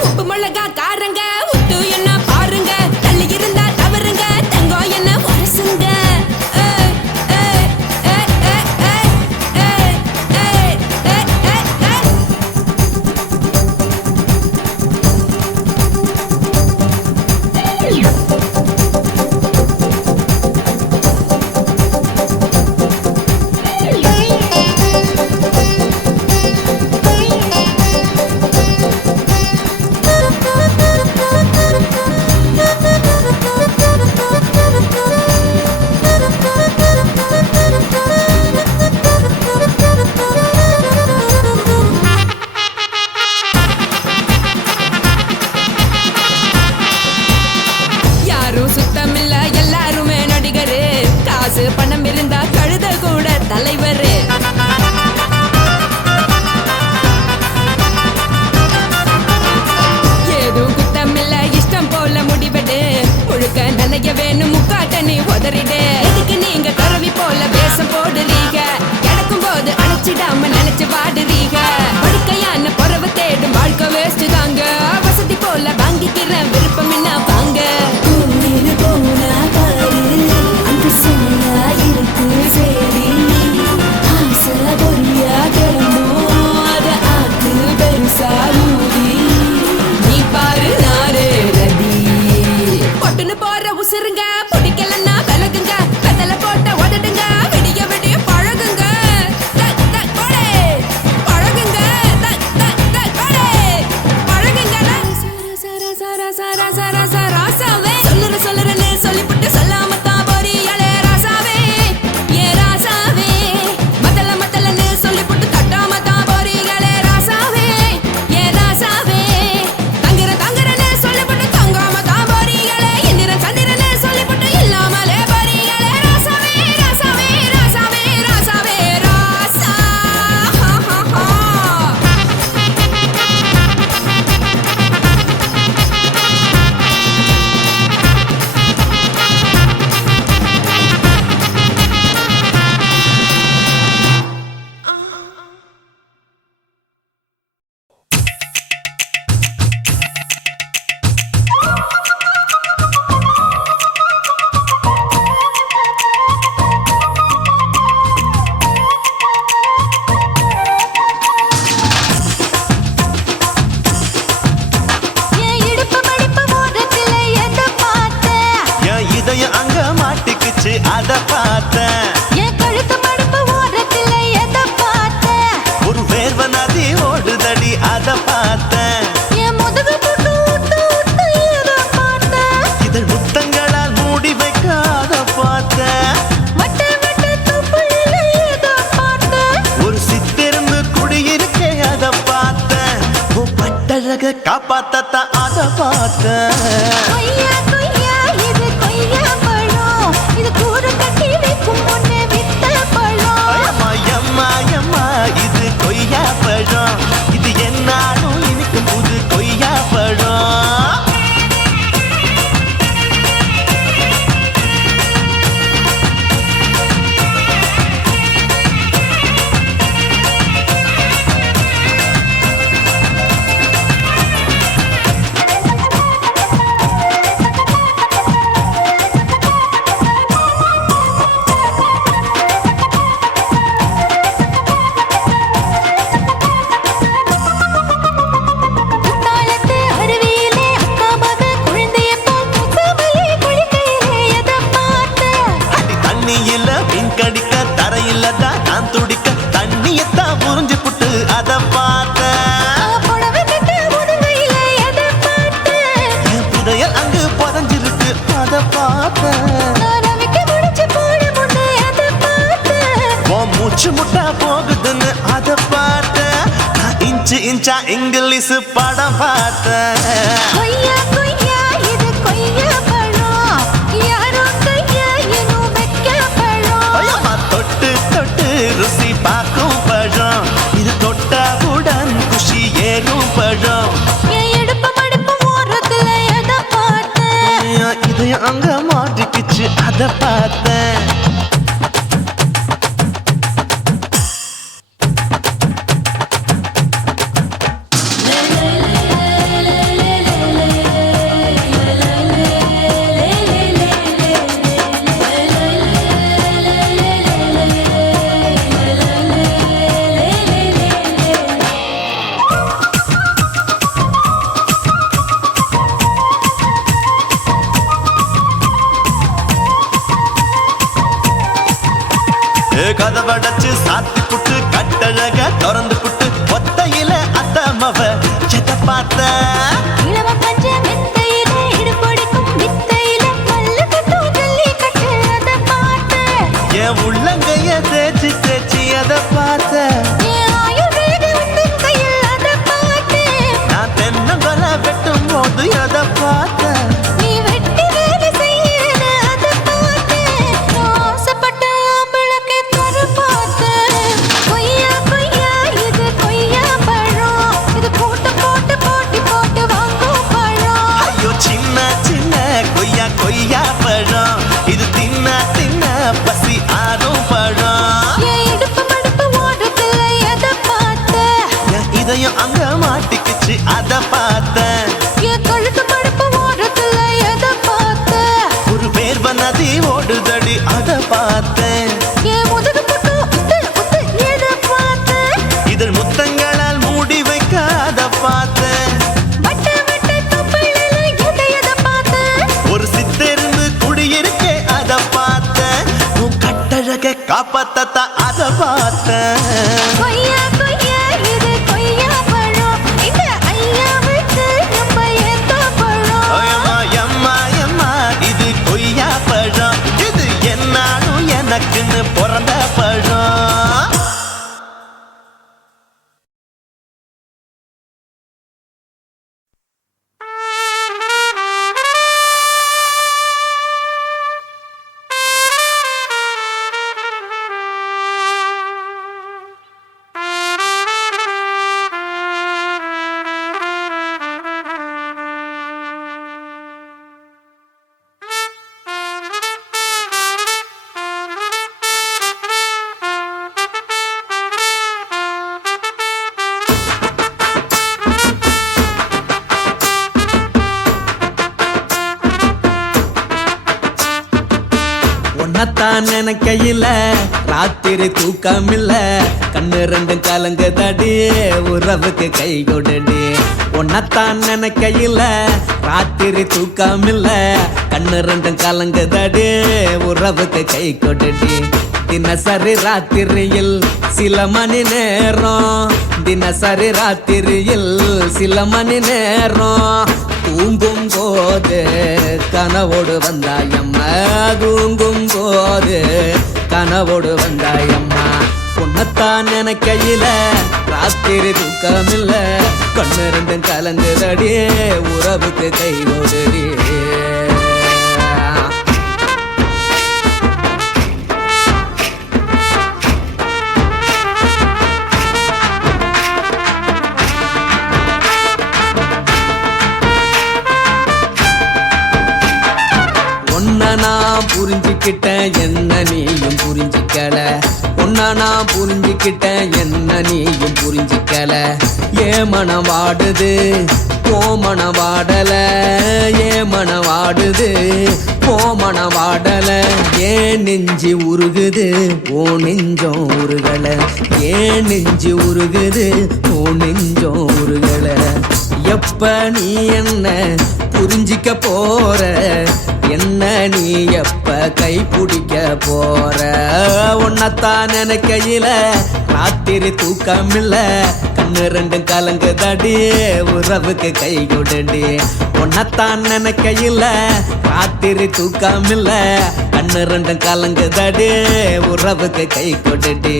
உப்பு மிளகா காரங்க உத்து என்ன பாருங்க தள்ளி இருந்தா தவறுங்க தங்கம் என்ன வரசுங்க யாரும் சுத்தமில்ல எல்லாருமே நடிகரு காசு பணம் இருந்தா கழுத கூட தலைவரு ஏதும் குத்தமில்ல இஷ்டம் போல முடிவெடு முழுக்க நனைய வேணும் முக்காட்ட நீ உதறிடு எதுக்கு நீங்க துறவி போல வேஷம் போடுறீங்க கிடக்கும் போது அணைச்சிடாம நினைச்சு வாடுறீங்க படுக்கையான பொறவை தேடும் வாழ்க்கை வேஸ்ட் தாங்க வசதி போல வாங்கிக்கிற விருப்பம் என்ன வாங்க போனா பாரு அந்த சிலையா இருக்கு சரி ஆசை பொரியா கிளம்பும் அத ஆத்து பெருசா ஊதி நீ பாரு நானே ரதி பொட்டுன்னு போற உசுருங்க பிடிக்கலன்னா விலகுங்க கதல போட்ட உதடுங்க விடிய விடிய பழகுங்க பழகுங்க ராசாவே சொல்லுறேன்னு சொல்லிப்புட்டு சொல்லாம தான் போறீங்களே ராசாவே ஏ ராசாவே மத்தலன்னு சொல்லிப்புட்டு தட்டாம தான் போறீங்களே ராசாவே ஏ ராசாவே தங்குறேன்னு சொல்லிப்புட்டு தங்காம தான் போறீங்களே இந்திரன் சந்திரன்னு சொல்லிப்புட்டு இல்லாமலே போறீங்களே ராசாவே ராசாவே ராசாவே ராசாவே ராசா என் இடுப்பு மடிப்பு ஓரத்துல எதை பார்த்தேன் என் இதயம் அங்க மாட்டிக்குச்சு அத பார்த்தேன் என் கழுத்து மடிப்பு ஓரத்துல எதை பார்த்தேன் ஒரு வேர்வ நதி ஓடுதடி அத பார்த்தேன் என் முதுகு புட்டு விட்டு விட்டு எதை பார்த்தேன் இதழ் முத்தங்களால் மூடி வைக்க அத பார்த்தேன் வட்ட துப்புல எதை பார்த்தேன் ஒரு சித்திருந்து குடியிருக்கே அத பார்த்தேன் உன் பட்டழக காப்பாத்தத்தான் அத பார்த்தேன் கொய்யா கொய்யா இது கொய்யா பழம் இது கூற கட்டி வைக்கும் முன்னே வித்த பழம் அம்மா எம்மா எம்மா இது கொய்யா பழம் இது என்னாலும் இனிக்கும் புது கொய்யா பழம் பார்த்தேன். நான் ரவிக்கு முடிச்சு போட முன்னே அதை பார்த்தேன். உன் மூச்சு முட்டா போகுதுன்னு அதை பார்த்தேன். நான் இன்ச்சு இன்ச்சா இங்கிலீஷ் படம் பார்த்தேன். கொய்யா கொய்யா இது கொய்யா பழம், யாரோ கையா இன்னும் வைக்க பழம். ஐயம்மா, தொட்டு தொட்டு ருசி பார்க்கும் பழம், இது தொட்டவுடன் குஷி ஏறும் பழம். என் இடுப்பு மடுப்பு ஓரத்துல எதை பார்த்தேன். என் இதயம் அங்க மாட்டிக்கிச்சு அதை பார்த்தேன். கதவடைச்சு சாத்தி புட்டு கட்டழக திறந்து புட்டு ஒத்தையில அத்தமவ செத்த பார்த்த. இளவ பஞ்ச மெத்தையில இடுப்பொடிக்கும் வித்தையில மல்லு கட்டும் ஜல்லி கட்டு அதை பார்த்தேன். என் உள்ளங்கைய தேய்ச்சி தேய்ச்சி அதை பார்த்த. என் ஆயுர்வேத உந்தன் கையில் அதை பார்த்தேன். நான் தென்னங்கொல வெட்டும் போது அதை பார்த்த. நீ வெட்டி வேலை செய்யறத அதை பார்த்தேன். நான் ஆசைப்பட்ட ஆம்பளுக்கு தர பார்த்தேன். கொய்யா கொய்யா இது கொய்யா பழம், இது போட்டு போட்டு போட்டி போட்டு வாங்கும் பழம். ஐயோ சின்ன சின்ன கொய்யா கொய்யா பழம், இது தின்ன தின்ன பசி ஆறும் பழம். என் இடுப்பு மடுப்பு ஓரத்துல எதை பார்த்தேன். என் இதயம் அங்க மாட்டிக்கிச்சு அதை பார்த்தேன். என் கழுத்து மடுப்பு ஓரத்துல எதை பார்த்தேன். ஒரு வேர்வ நதி ஓடுதடி அதை பார்த்தேன். என் முதுகு புட்டு உத்து உத்து எதை பார்த்தேன். இதழ் முத்தங்களால் மூடி வைக்க அதை பார்த்தேன். வட்ட வட்ட தொப்பையில எதை பார்த்தேன். ஒரு சித்தெருந்து குடியிருக்கே அதை பார்த்தேன். உன் கட்டழக காப்பாத்தத்தான் அதை பார்த்தேன். கொய்யா கொய்யா இது கொய்யா பழம், இந்த ஐயாவுக்கு ரொம்ப ஏத்த பழம். ஐயம்மா, எம்மா, எம்மா, இது கொய்யா பழம், இது என்னாலும் எனக்குன்னு பிறந்த பழம். உன்னத்தான் நினைக்கையில ராத்திரி தூக்கமில்ல, கண்ணு ரெண்டும் கலங்குதடி உறவுக்கு கை கொடுடி. உன்னத்தான் நினைக்கையில ராத்திரி தூக்கமில்ல, கண்ணு ரெண்டும் கலங்குதடி உறவுக்கு கை கொடுடி. தினசரி ராத்திரியில் சில மணி நேரம், தினசரி ராத்திரியில் சில மணி நேரம் தூங்கும் போது கனவோடு வந்தாயம்மா, தூங்கும் போது கனவோடு வந்தாயம்மா. உன்னத்தான் நினைக்கையில ராத்திரி தூக்கமில்ல, கண்ணு ரெண்டும் கலங்குதடி உறவுக்கு கை ஓடுடி. நான் புரிஞ்சுக்கிட்டேன் என்ன நீயும் புரிஞ்சிக்கல, உன்ன நான் புரிஞ்சுக்கிட்டேன் என்ன நீயும் புரிஞ்சிக்கல. ஏன் மனம் வாடுது போ மனம் வாடல, ஏன் மனம் வாடுது போ மனம் வாடல. ஏன் நெஞ்சு உருகுது ஓ நெஞ்சம் உருகல, ஏன் நெஞ்சு உருகுது ஓ நெஞ்சம் உருகல. எப்ப நீ என்ன புரிஞ்சிக்க போற, என்ன நீ எப்ப கை கை பிடிக்க போற உன்னத்தான் நினைக்கையில ராத்திரி தூக்கமில்ல கண்ணு ரெண்டும் கலங்குதடி உறவுக்கு கை கொடுடி உன்னத்தான் நினைக்கையில ராத்திரி தூக்கமில்ல கண்ணு ரெண்டும் கலங்குதடி உறவுக்கு கை கொடுடி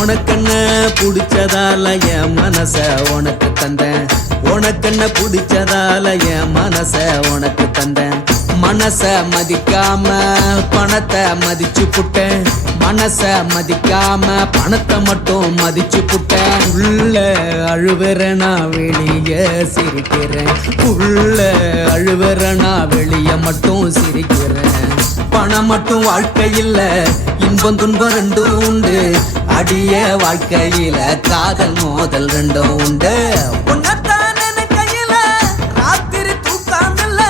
உனக்கென்ன பிடிச்சதால என் மனச உனக்கு தந்தேன் உனக்கென்ன பிடிச்சதால என் மனச உனக்கு தந்தேன் மனச மதிக்காம பணத்தை மதிச்சு புட்டேன் மனச மதிக்காம பணத்தை மட்டும் மதிச்சு புட்டேன் உள்ள அழுவுறனா வெளிய சிரிக்கிறேன் உள்ள அழுவுறனா வெளிய மட்டும் சிரிக்கிறேன் பணம் மட்டும் வாழ்க்கையில் இன்பம் துன்பம் ரெண்டும் உண்டு அடிய வாழ்க்கையில காதல் மோதல் ரெண்டும் உண்டு உன்னத்தான் நினைக்கையில ராத்திரி தூக்காமல்ல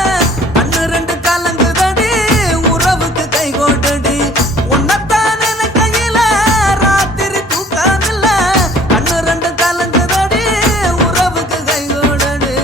கண்ணு ரெண்டு கலங்குதடி உறவுக்கு கை கோட்டடி உன்னத்தான் நினைக்கையில ராத்திரி தூக்காமல்ல கண்ணு ரெண்டு கலங்குதடி உறவுக்கு கை கோட்டடி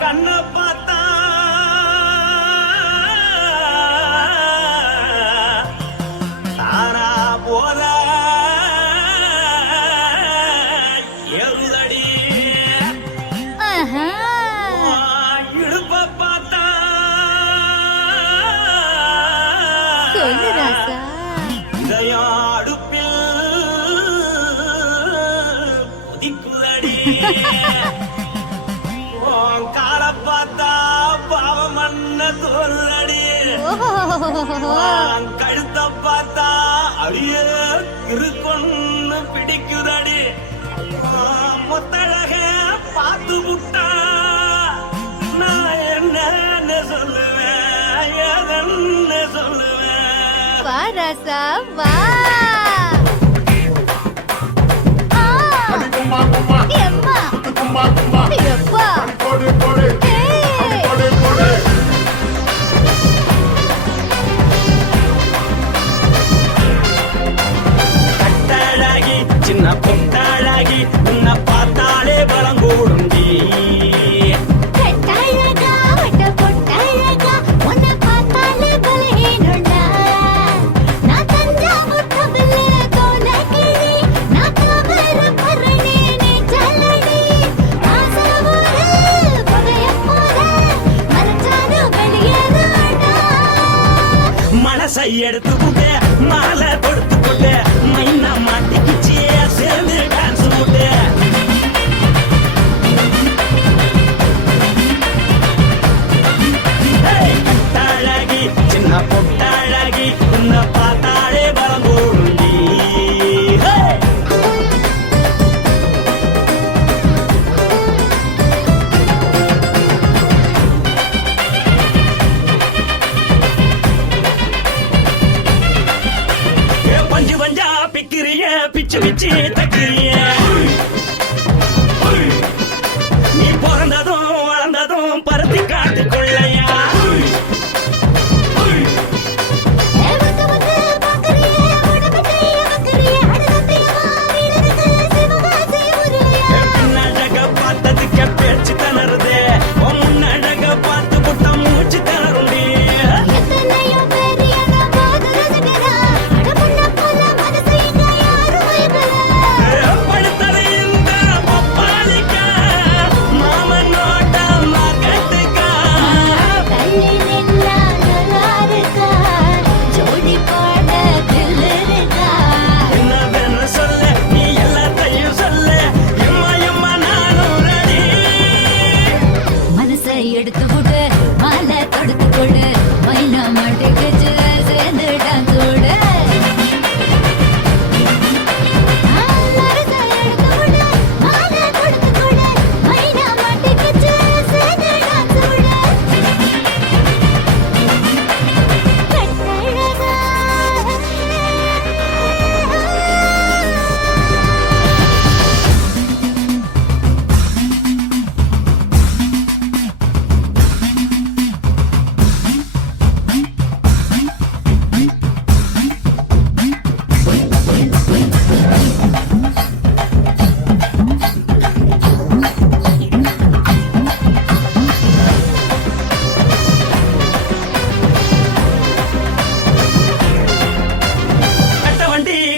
கண்ணை பார்த்தா தானா போல எருதடி இடுப்ப பார்த்தா சொல்லு ராசா. இதயம் அடுப்பில் கொதிக்குதடி காலை பார்த்தா பாவம் மண்ண தோல்றடி கழுத்த பார்த்தா அடிய இருக்குன்னு பிடிக்குதடி மொத்தழக பார்த்து விட்டா நான் என்ன சொல்லுவேன் எதன்னு சொல்லுவேன் வா ராசா வா. எம்மா எப்பா கட்டழகி சின்ன பொட்டழகி உன்னை பார்த்தாலே பலங்கூடும் கட்டழகா வட்ட பொட்டழகா உன்னை பார்த்தாலே பலஹீனண்டா. நான் தஞ்சாவூர் தவில கோலகிரி நான் தவற பரணி நீ ஜல்லடி ஆசவூரில் புகைய போல மறைச்சாலும் வெளியேறாண்டா. மனசை எடுத்து புட்டு மாலை கொடுத்து புட்டு மைனா மாட்டிக்கிச்சு சேர்ந்து டான்ஸ் புட்டு கட்டழகி சின்ன பொட்டழகி உன்னை பார்த்தாலே பலங்கூடுண்டி பஞ்சு பஞ்சா பிக்கிறிய பிச்சு பிச்சு தக்கிறிய நீ பிறந்ததும் வளர்ந்ததும் பருத்தி காட்டு கொள்ளையா வந்து வந்து பார்க்கறியே உடம்பு கைய வைக்கறியே அடசத்தியமா வீரருக்கு சிவகாசி உருளையா. பின்னழக பார்த்ததுக்கு பேச்சு தளருது முன்னழக பார்த்து புட்ட மூச்சு தளருண்டி எத்தனையோ பேர் என்ன பார்த்து ரசிக்கிறா. அட பொண்ண போல மனசை இங்க யாரும் வைக்கல. படுத்தர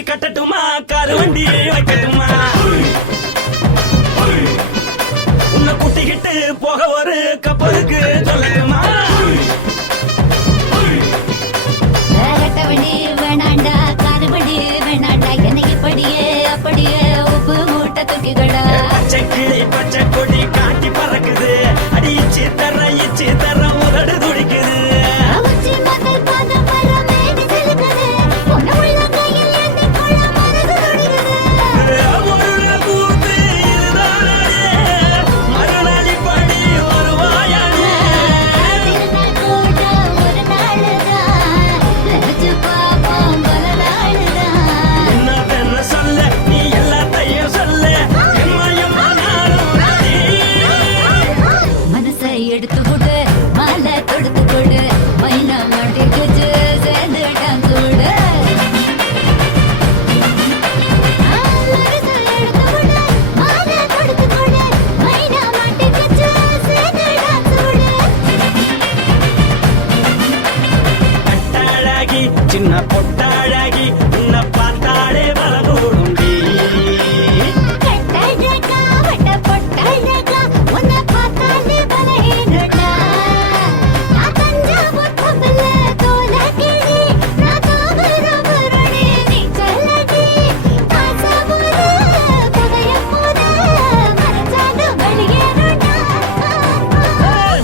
கட்டட்டுமா காரு வண்டி வைக்கட்டுமா உன்னை குட்டிக்கிட்டு போக ஒரு கப்பலுக்கு சொல்லட்டுமா கட்டவண்டி வேணாண்டா காருவண்டி வேணாண்டா எனக்கு படியே அப்படியே உப்பு மூட்டை தூக்கிக்கடா பச்சை கிளி பச்சை கொடி காட்டி பறக்குது அடி இச்சி தர உதடு துடிக்குது உச்சி மகள் பாத மரமேனி சிலுக்குது பொண்ணு உள்ள கையில் ஏந்தி கொள்ள மனசு துடிக்குது ஒரு கூத்து இதுதானே மறுநாளி படி வருவாயானே திருநாள் கூட ஒரு நாளுதான் நினைச்சு பாப்போம் பல நாளுதான் என்ன பெண்ண சொல்ல நீ எல்லாத்தையும் சொல்ல எம்மா நானும் ராணி. மனசை எடுத்து கொடு மாலை தொடுத்து கொடு மைனா மாட்டி குச்சு சேர்ந்துட்டான் கூட மனசை எடுத்து கொடு மாலை தொடுத்து கொடு மைனா மாட்டி குச்சு சேர்ந்துட்டான் கூட கட்டாழகி சின்ன பொட்டாழகி உன்னை பார்த்தாலே பலகூடுண்டி கட்டழகா வட்ட பொட்டழகா உன்னை பார்த்தாலே பலஹீனடா நான் தஞ்சாவூர் கப்பல்ல தோலகிழி நான் தாமிரபரணி நீ சொல்லடி ஆசைபுர கதையப்போத மறைச்சாலும் வெளியேறடா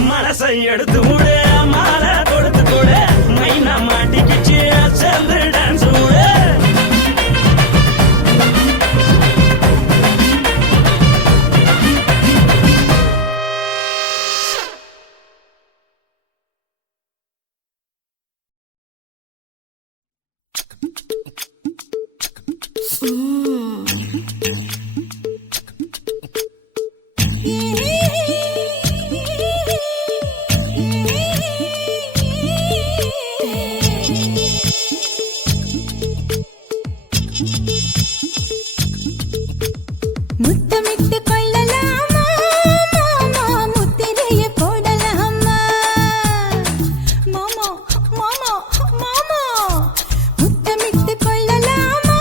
மனசை எடுத்து விடு மாலை கொடுத்து கொடு மைனா மாட்டிக்கிச்சு சேர்ந்து டான்ஸ் விடு முத்தமிட்டு கொள்ளலாமா மாமா முத்திரைய போடலாமா மாமா மாமா மாமா முத்தமிட்டு கொள்ளலாமா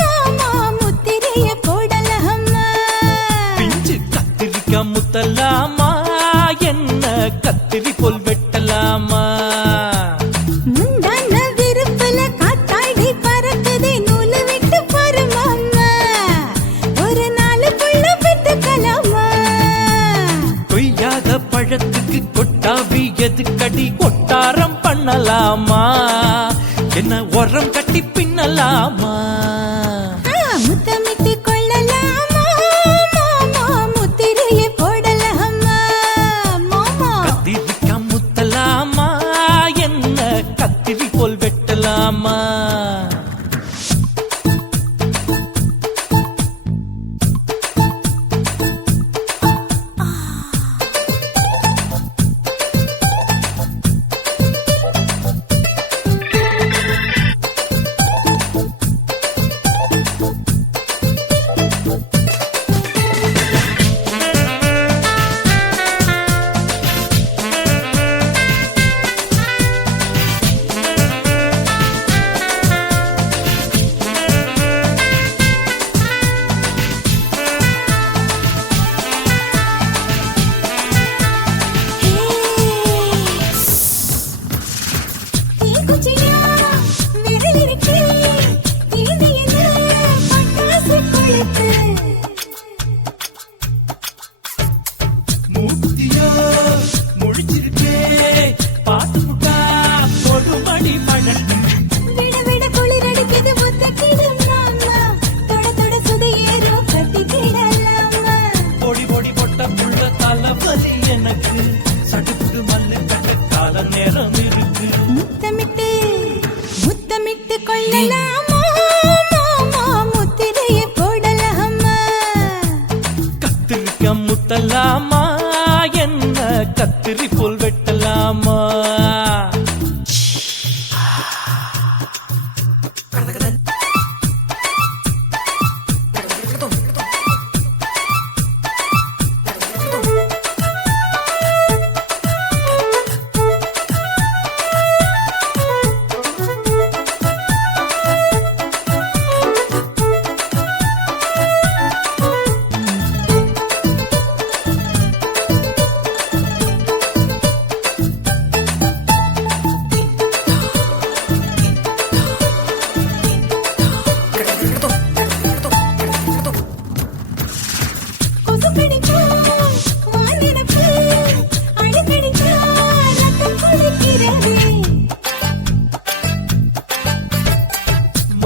மாமா முத்திரைய போடலாமா பிஞ்சு கத்திரிக்காய் முத்தலாமா என்ன கத்திரி போல் வெட்டலாமா முந்தான விருப்பல காத்தாடி பறக்குதே நூலு விட்டு பாரு மாமா ஒரு நாளுக்குள்ள பெற்றுக்கலாமா கொய்யாத பழத்துக்கு கொட்டாவி எதுக்கடி கொட்டாரம் பண்ணலாமா என்ன உரம் கட்டி பின்னலாமா முத்தமிட்டு கொள்ளலாமா மாமா முத்திரைய போடலாமா மாமா கத்திரிக்காய் முத்தலாமா என்ன கத்திரி போல் வெட்டலாமா மூத்தியா முழிச்சிருக்கே பாத்து புட்டா போடும்படி பழட்டும் விட விட குளிரடிக்குது முத்தக்கிடும் மாமா தொட தொட சுதையேறோ கட்டிக்கிடலாமா பொடி பொடி பொட்ட புள்ள தலைவலி எனக்கு சடுத்து மல்லு கட்ட கால நேரம் இருக்கு முத்தமிட்டு முத்தமிட்டு கொள்ளலாமா மாமா முத்திரைய போடலாமா கத்திரிக்காய் முத்தலாமா என்ன கத்திரி போல் வெட்டலாமா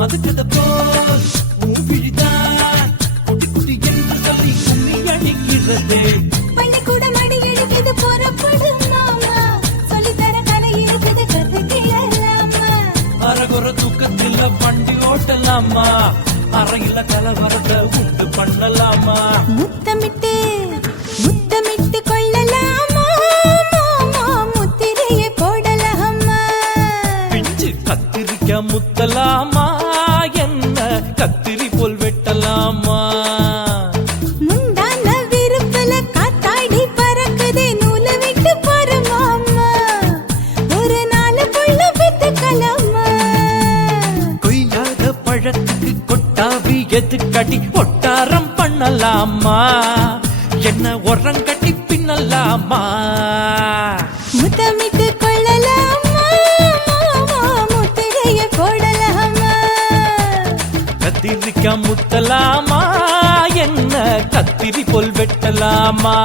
மதுக்கத போல் மூவிழிதான் குட்டி குட்டி என்று சொல்லி கும்மி அடிக்கிறது. பள்ளிக்கூட மடி எடுக்குது புறப்படும் மாமா, சொல்லித்தர கலை இருக்குது கத்துக்கலாமா. அரகுற தூக்கத்தில் வண்டி ஓட்டலாமா, அறையில கலவரத்தை உண்டு பண்ணலாமா. முத்தமிட்டு முத்தமிட்டு கொள்ளலாமா, மாமா முத்திரையை போடலாமா. பிஞ்சு கத்திரிக்க முத்தலாமா, என்ன கத்திரி போல் வெட்டலாமா. முந்தான விருப்பல காத்தாடி பறக்குதே நூலை விட்டு போற மாமா, ஒரு நாள் புள்ள வித்துக்கலாமா. கொய்யாத பழத்துக்கு கொட்டாவி எதுக்கடி ஒட்டாரம் பண்ணலாமா, என்ன உரங்கட்டி பின்னலாமா. முத்தமிட்டு கொள்ளலாமா, மாமா முத்திரையை போடலாமா. கத்திரிக்க முத்தலாமா, என்ன கத்திரி போல் வெட்டலாமா.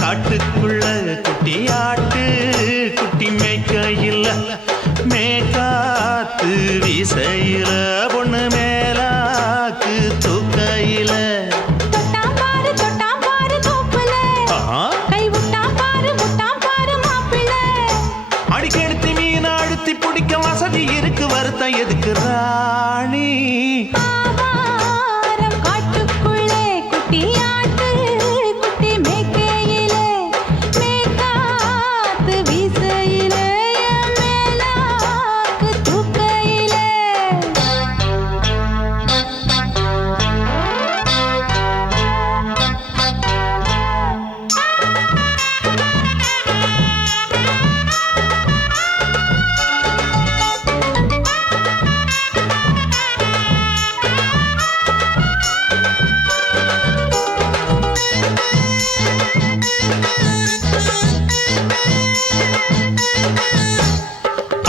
காட்டுக்குள்ள குட்டியாட்டு குட்டி மேய்க்கையில் மேக்காத்து வீசையில பொண்ணு மேலாக்கு தூக்கையில தொட்டாம் பாரு தோப்புல, கை விட்டாம் பாரு மாப்பிள்ளை. அடிக்கெடுத்து மீன் அழுத்தி பிடிக்க வசதி இருக்கு, வருத்தம் எதுக்கு ராணி. ஆவாரம் காட்டுக்குள்ளே குட்டியாட்டு குட்டி மேய்க்கையிலே, மேய்க்காத்து வீசையிலே, என் மேலாக்கு தூக்கையிலே.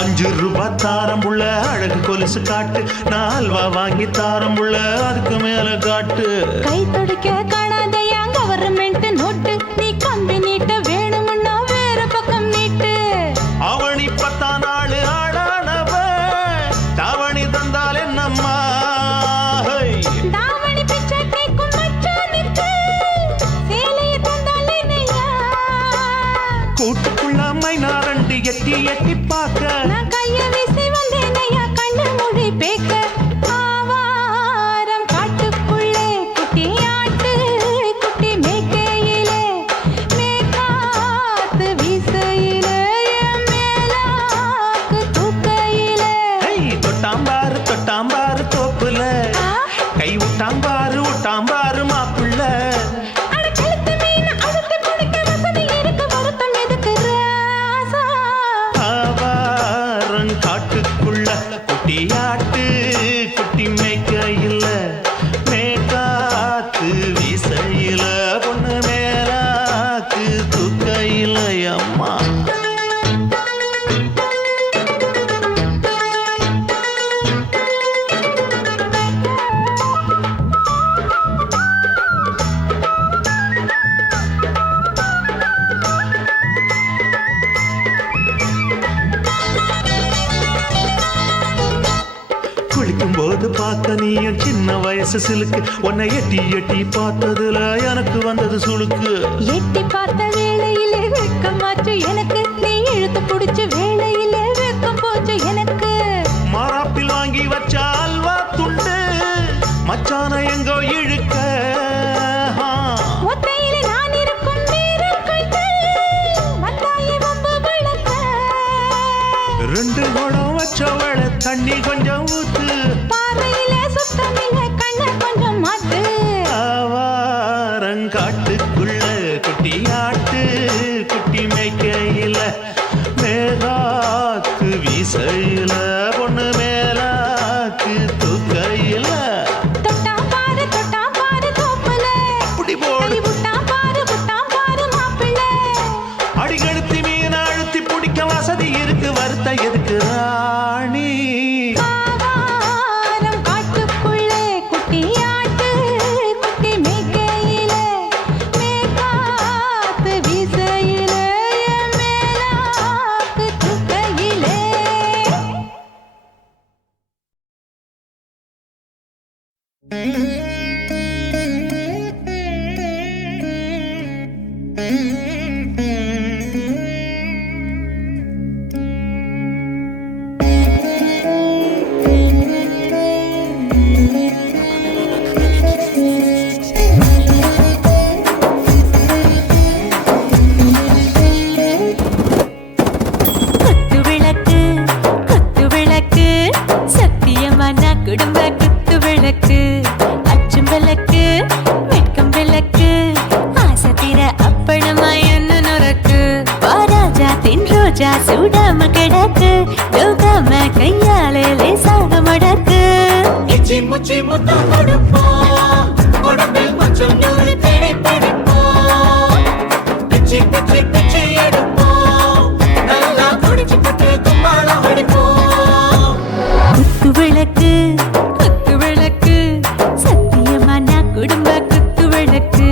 ₹5 தாரம்புள்ள அழகு கொலுசு காட்டு, 4 வாங்கி தாரம்புள்ள அதுக்கு மேல காட்டு. கை துடிக்க காணாதையா கவர்மெண்ட் நோட்டு, நீ கம்பி நீட்ட வேணும்னா வேற பக்கம் நீட்டு. அவனி 10 நாள் ஆடானவ தாவணி தந்தால் என்னம்மா. தாவணி பிச்சை கேக்கும் மச்சானுக்கு சேலையை தந்தால் என்னையா. கூட்டுக்குள்ள மைனா 2 எட்டி எட்டி பார்க்க, நான் கைய வீசி வந்தேனையா கண்ணு மொழி பேக்க. ஆவாரம் காட்டுக்குள்ளே குட்டியாட்டு குட்டி மேய்க்கையிலே, மேய்க்காத்து வீசையிலே, என் மேலாக்கு தூக்கையிலே. தொட்டாம்பாரு தோப்புல, கை விட்டாம்பாரு மாப்பிள்ள. அட கழுத்து மீன் அழுத்து பிடிக்க வசதி இருக்கு, வருத்தம் எதுக்கு ராசா. ஆவாரம் காட்டுக்குள்ள குட்டியாட்டு குட்டி மேய்க்கையில், மேக்காத்து வீசையில பொண்ணு மேலாக்கு தூக்கையில் அம்மா. குளிக்கும் போது பார்த்த நீயும் சின்ன வயசு சிலுக்கு, உன்னை எட்டி எட்டி பார்த்ததுல எனக்கு வந்தது சுளுக்கு. எட்டி பார்த்த வேளையிலே வெட்கமாச்சு எனக்கு, நீ இழுத்து பிடிச்ச வேளையிலே வெட்கம் போச்சு எனக்கு. மாறாப்பில் வாங்கி வச்ச அல்வா துண்டு மச்சான எங்கோ இழுக்க. ஒத்தையிலே நான் இருக்கும் நேரம் கண்டு வந்தாயே வம்பு விளக்க. 2 குடம் வச்சவள தண்ணி கொஞ்சம் ஊத்து, பாறையிலே சுத்தமில்லை கண்ண கொஞ்சம் மாத்து. ஆவாரங்காட்டுக்குள்ள குட்டியாட்டு குட்டி மேய்க்கையில மேலாக்கு வீசையில பொண்ணு மேலாக்கு தூக்கையில தொட்டா பாரு தோப்புல அப்படி போடு விட்டா பாரு மாப்பிள்ளை அடிக்கழுத்தி மீன் அழுத்தி பிடிக்க வசதி இருக்கு வருத்த எதுக்கு ராணி ஆவாரம் காட்டுக்குள்ளே குட்டியாட்டு குட்டி மேய்க்கையில மேற்காத்து வீசையில என் மேலாக்கு தூக்கையிலே குத்து விளக்கு சத்தியமான குடும்ப குத்து விளக்கு அச்சும் விளக்கு வெட்கம் விளக்கு ஆசை தீர அப்பளமா என்ன நொறக்கு வாராஜா தின் ரோஜா சூடாம கிடக்கு யோகாம கையாலே லேசாக மடக்கு இச்சி முச்சி முத்தம் கொடுப்போம் உடம்பில் கொஞ்சம் நூறு தேடி பிடிப்போம் பிச்சி பிச்சி பிச்சி எடுப்போம் நல்லா குடிச்சு பட்டு கும்மாளம் அடிப்போம் குத்து விளக்கு சத்தியமான குடும்ப குத்து விளக்கு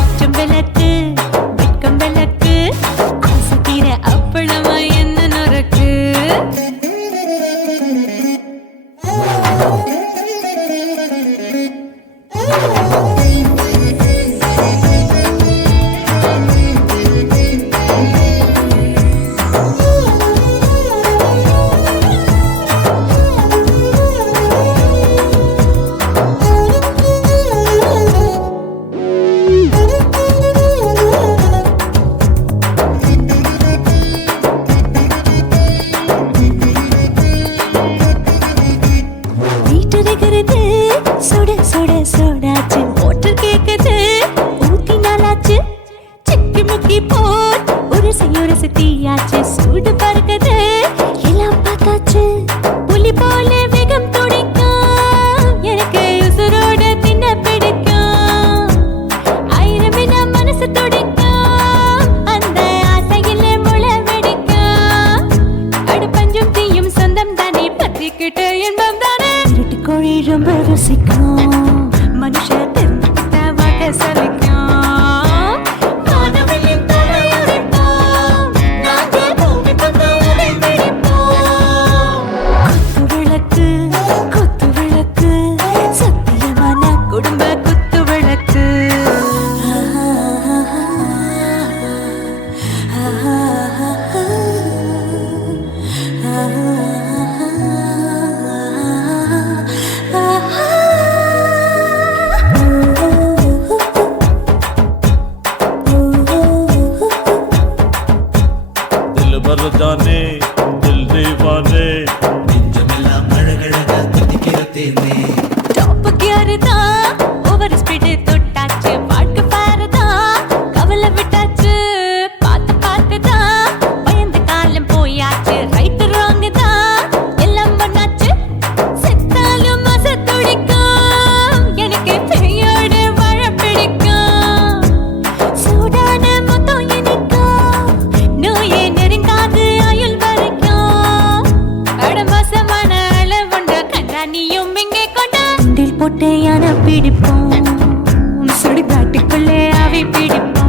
அச்சம் விளக்கு வெட்கம் விளக்கு ஆசை தீர அப்பளமா என்ன நொறக்கு வீட்டிருக்கிறது சுட சுட சோடாச்சு மோட்டர் கேக்குது ஊத்தி நாளாச்சு சிக்கி முக்கி போட் ஒரு தீயாச்சு சூடு பறக்குது எல்லாம் பார்த்தாச்சு புலி போல வேகம் துடிக்கும் எனக்கு உசுரோட தின்ன பிடிக்கும் ஆயிரம் என மனசு துடிக்கும் அந்த ஆசையில முளை வெடிக்கும் அடுப்பஞ்சும் தீயும் சொந்தம் தானே பத்திக்கிட்டு இன்பம் தானே கோழி ரொம்ப ருசிக்கும் மனுஷ தெரிஞ்சுக்கிட்ட வாக்க சலிக்கும் வானவெளியின் தலை உடைப்போம். நாங்க பூமி பந்த உடை வெடிப்போம். குத்து விளக்கு சத்தியமான குடும்ப குத்து விளக்கு दिल भर जाने दिल दीवाने நெஞ்சமெல்லாம் அழகழக துடிக்கிறதேனே டாப் கியர் தான் ஓவர் ஸ்பீட் தொட்டாச்சு பாட்டு பாருதான் கவலை விட்டாச்சு பார்த்து தான் பயந்து காலம் போயாச்சு ரைட் ராங் தான் எல்லாம் பண்ணாச்சு செத்தாலும் மச துடிக்கும் எனக்கு பெரியோட வாழ பிடிக்கும் சூடான மொத்தம் எனக்கும் நோயே நெருங்காது ஆயுள் வரைக்கும் அடமோசமான அளவுண்ட கண்டா நீயும் இங்கே கொண்டா போட்டு யானை பிடிப்போம் சுடுகாட்டுக்குள்ளே அவை பிடிப்போம்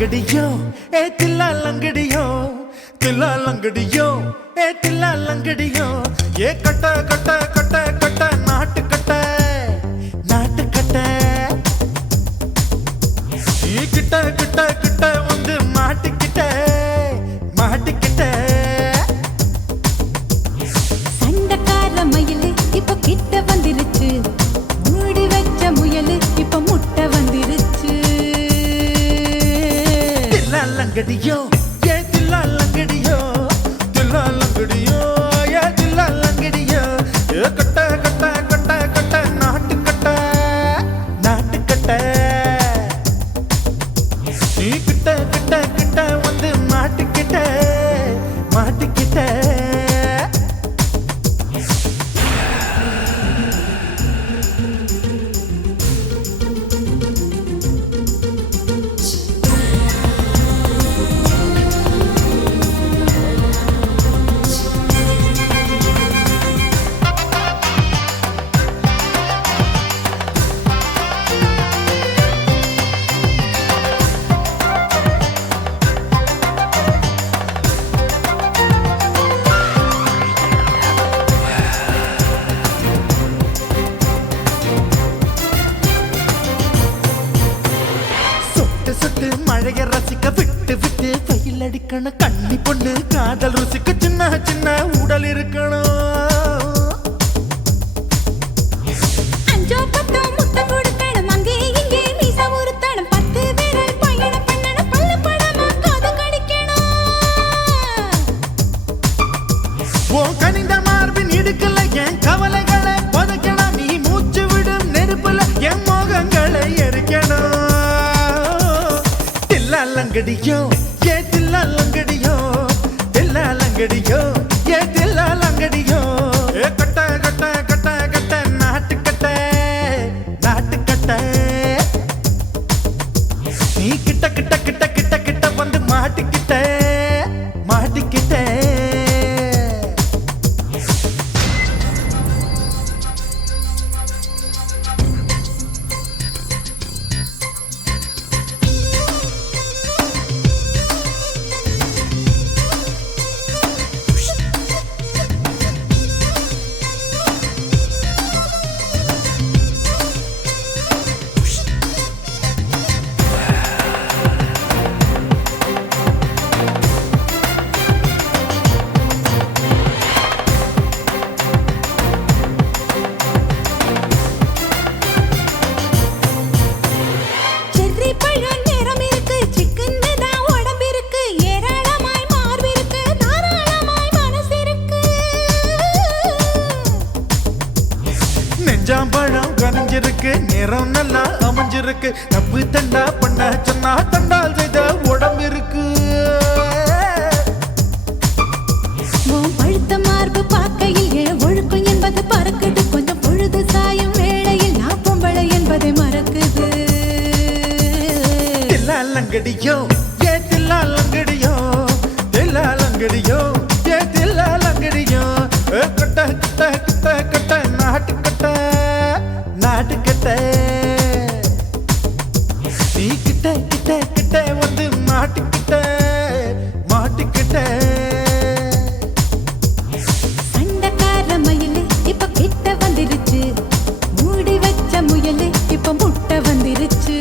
லங்கடியோ ஏ தில்லா லங்கடியோ தில்லா லங்கடியோ ஏ தில்லா லங்கடியோ ஏ கட்ட கட்ட கட்ட கட்ட நாட்டு கட்ட நாட்டு கட்ட நீ கிட்ட கிட்ட கிட்ட வந்து மாட்டிக்கிட்ட மாட்டிக்கிட்ட சண்டக்கார மயிலு இப்ப கிட்ட வந்துருச்சு மூடி வச்ச முயலு இப்ப முட்டை வந்துருச்சு தில்லா லங்கடியோ ஏ தில்லா லங்கடியோ தில்லா லங்கடியோ ஏ தில்லா லங்கடியோ ஏ கட்ட கட்ட கட்ட கட்ட நாட்டு கட்ட நாட்டு கட்ட நீ கிட்ட கிட்ட கிட்ட வந்து மாட்டிக்கிட்ட மாட்டிக்கிட்ட சொட்டு சொட்டு மழைய ரசிக்க விட்டு விட்டு வெயில் அடிக்கணும் கண்ணி பொண்ணு காதல் ருசிக்க சின்ன சின்ன உடல் இருக்கணும் அஞ்சோ பத்தோ முத்தம் கொடுக்கணும் அங்கே இங்கே மீச உருத்தணும் 10 விரல் பயணம் பண்ணணும் பல்ல படமா காது கடிக்கணும் உன் கனிந்த மார்பின் இடுக்கல என் கவலைகளை புதைக்கணும் நீ மூச்சு விடும் நெருப்புல என் மோகங்களை எரிக்கணும் தில்லா லங்கடியோ ஏ தில்லா லங்கடியோ தில்லா லங்கடியோ ஏ தில்லா லங்கடியோ ஏ கட்ட கட்ட கட்ட கட்ட நாட்டு கட்ட நாட்டு கட்ட நீ கிட்ட கிட்ட கிட்ட கிட்ட கிட்ட வந்து மாட்டிக்கிட்ட மாட்டிக்கிட்ட செர்ரி பழம் நிறம் இருக்கு சிக்கன்னு தான் உடம்பு இருக்கு ஏராளமாய் மார்பு இருக்கு தாராளமாய் மனசு இருக்கு நெஞ்சாம்பழம் கனிஞ்சிருக்கு நிறம் நல்லா அமைஞ்சிருக்கு தப்பு தண்டா பண்ண சொன்னா தண்டால் செய்த உடம்பு இருக்கு உன் பழுத்த மார்பு பார்க்கையில் என் ஒழுக்கம் என்பது பறக்குது கொஞ்சம் பொழுது சாயும் வேளையில் நான் பொம்பளை என்பதை மறக்குது தில்லா லங்கடியோ ஏ தில்லா லங்கடியோ தில்லா லங்கடியோ ஏ தில்லா லங்கடியோ ஏ கட்ட கட்ட கட்ட கட்ட நாட்டு கட்ட நாட்டு கட்ட நீ கிட்ட கிட்ட கிட்ட வந்து மாட்டிக்கிட்ட மாட்டிக்கிட்ட சண்டக்கார மயிலு இப்ப கிட்ட வந்துருச்சு மூடி வச்ச முயலு இப்ப முட்டை வந்துருச்சு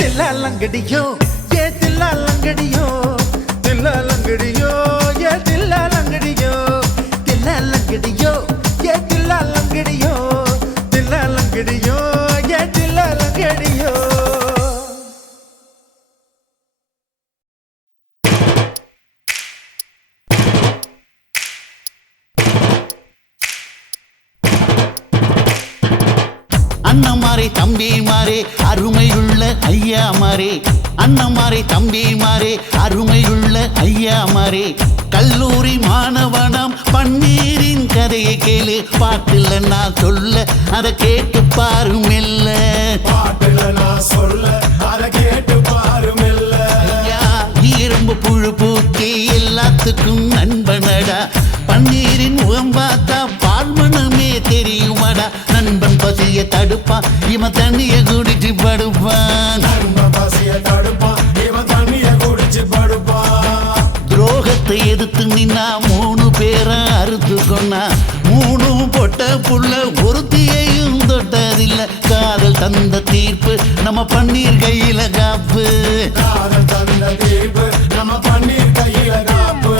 தில்லா லங்கடியோ ஏ தில்லா லங்கடியோ தில்லா லங்கடியோ ஏ தில்லா லங்கடியோ தில்லா லங்கடியோ ஏ தில்லா லங்கடியோ தில்லா லங்கடியோ ஏ தில்லா லங்கடியோ அண்ணமாரே தம்பி மாறே அருமையுள்ள ஐயா மாறே அண்ணமாரே தம்பி மாறே அருமையுள்ள ஐயா மாறே கல்லூரி மாணவனாம் பன்னீரின் கதையை கேளு பாட்டுல நான் சொல்ல அதை கேட்டு பாரு மெல்ல பாட்டுல நான் சொல்ல அதை கேட்டு பாரு மெல்ல ஐயா இரும்பு புழு பூச்சி எல்லாத்துக்கும் நண்பனடா பன்னீரின் முகம் பார்த்தா பால்மனமே தெரியுமாடா நண்பன் பசிய தடுப்பான் இவன் தண்ணிய குடிச்சு படுப்பான் தடுப்பான் இவன் தண்ணிய குடிச்சு படுப்பான் துரோகத்தை எதிர்த்து நின்னா 3 பேரை அறுத்து கொன்னா 3 பொட்ட புள்ள ஒருத்தியையும் தொட்டதில்ல காதல் தந்த தீர்ப்பு நம்ம பன்னீர் கையில காப்பு காதல் தந்த தீர்ப்பு நம்ம பன்னீர் கையில காப்பு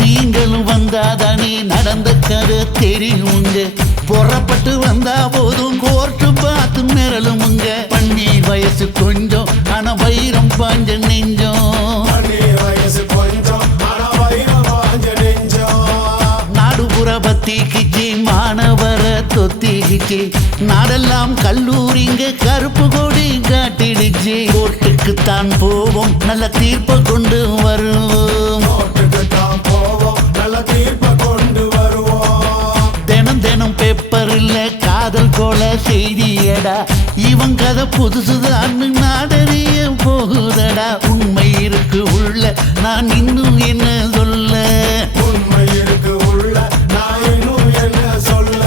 நீங்களும் வந்தாதானே நடந்த கதை தெரியுங்க புறப்பட்டு வந்தா போதும் கோர்ட்டு பார்த்து மிரளுமுங்க பன்னீர் வயசு கொஞ்சம் ஆனா வைரம் பாஞ்ச நெஞ்சம் பன்னீர் வயசு கொஞ்சம் ஆனா வைரம் பாஞ்ச நெஞ்சம் நாடுபுற பத்திக்கு மாணவர தொத்திக்கு நாடெல்லாம் கல்லூரிங்க கருப்பு கொடி காட்டிடுச்சு கோர்ட்டுக்கு தான் போவோம் நல்ல தீர்ப்பை கொண்டு வருவோம் கோர்ட்டுக்கு தான் போவோம் நல்ல தீர்ப்பை கொண்டு வருவோம் தினம் தினம் பேப்பர்ல காதல் கொலை செய்தியடா இவன் கதை புதுசுதான் நாடறிய போகுதடா உண்மை இருக்கு உள்ள நான் இன்னும் என்ன சொல்ல உண்மை இருக்கு உள்ள நான் இன்னும் என்ன சொல்ல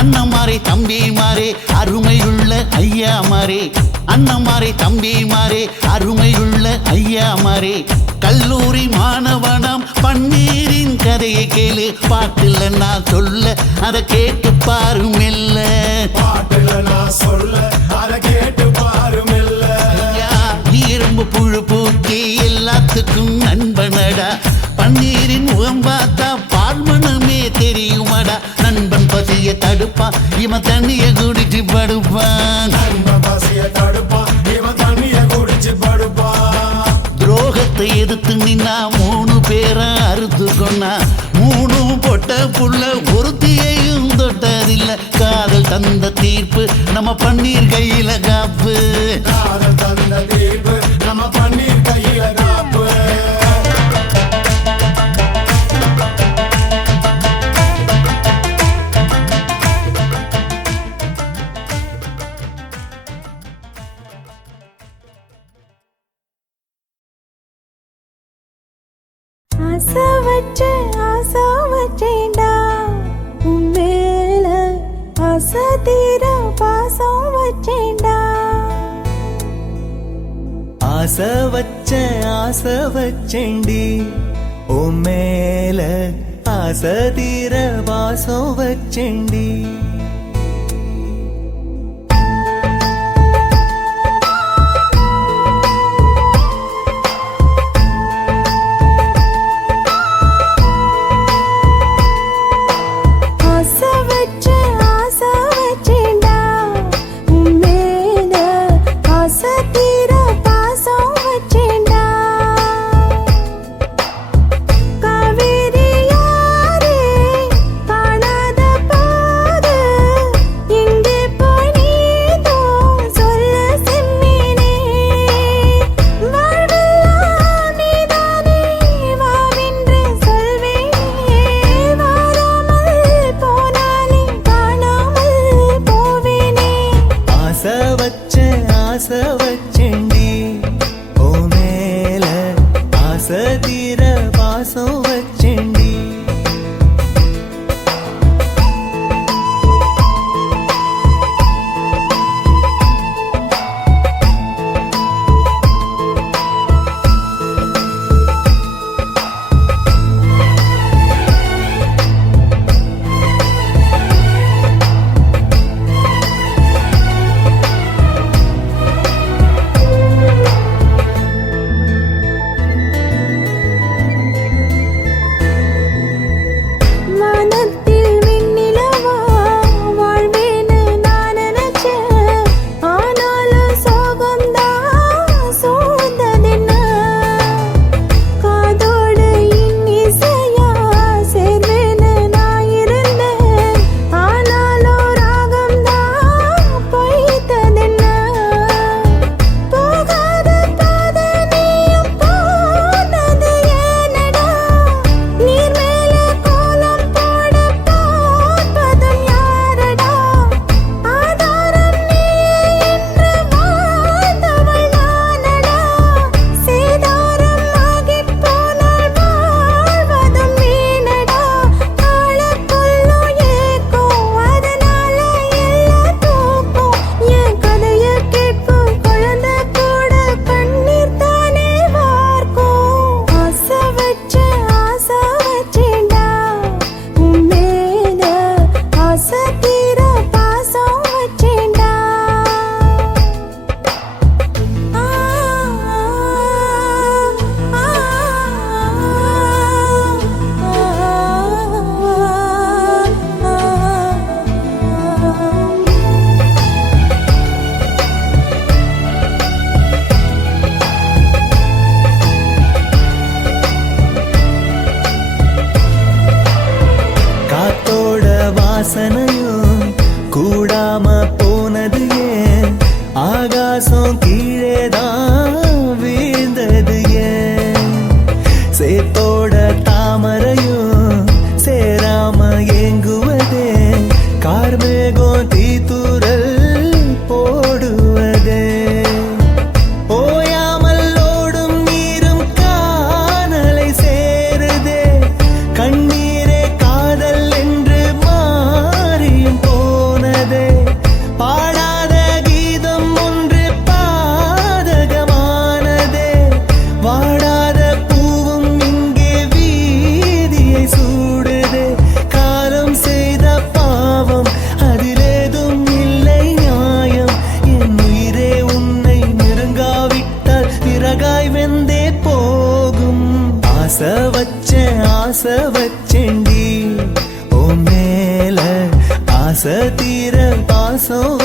அண்ணமாரே தம்பி மாறே அருமையுள்ள ஐயா மாறே அண்ணமாரே தம்பி மாறே அருமையுள்ள ஐயா மாறே கல்லூரி மாணவனாம் பன்னீரின் கதையை கேளு பாட்டுல நான் சொல்ல அதை கேட்டு பாரு மெல்ல பாட்டுல நான் சொல்ல அதை கேட்டு பாரு மெல்ல ஐயா இரும்பு புழு பூக்கி எல்லாத்துக்கும் நண்பனடா பன்னீரின் முகம் பார்த்தா பால்மனமே தெரியுமாடா நண்பன் பசிய தடுப்பான் இவன் தண்ணிய குடிச்சு படுப்பான் நண்பன் பசிய தடுப்பான் இவன் தண்ணிய குடிச்சு படுப்பான் துரோகத்தை எதிர்த்து நின்னா 3 பேரை அறுத்து கொன்னா 3 பொட்ட புள்ள ஒருத்தியையும் தொட்டதில்ல காதல் தந்த தீர்ப்பு நம்ம பன்னீர் கையில காப்பு காதல் தந்த தீர்ப்பு நம்ம பன்னீர் கையில காப்பு ஆசை வச்சேன்டா உன் மேல ஆசை தீர பாசம் வச்சேன்டா ஆசை வச்சேண்டி ஓ மேல ஆசை தீர வாசம் வச்சேண்டி காவேரி யாரே காணாத பாசம் கீழேதான் வீழ்ந்தது ஏன் சேத்தோட தாமரையும் சேராம ஏங்குவதே கார்மேகம் தீத்துரல் போடுவதே ஓயாமல் ஓடும் நீரும் காணலை சேருதே கண்ணீரே காதல் என்று மாறியும் போனதே பாடாத கீதம் ஒன்று பாதகமானதே வாடாத பூவும் இங்கே வீதியை சூடுதே காலம் செய்த பாவம் அதிலேதும் இல்லை நியாயம் என் உயிரே உன்னை நெருங்காவிட்டால் பிறகாய் வெந்தே போகும் ஆசை வச்சேன்டி ஓ மேல ஆசை தீர பாசம்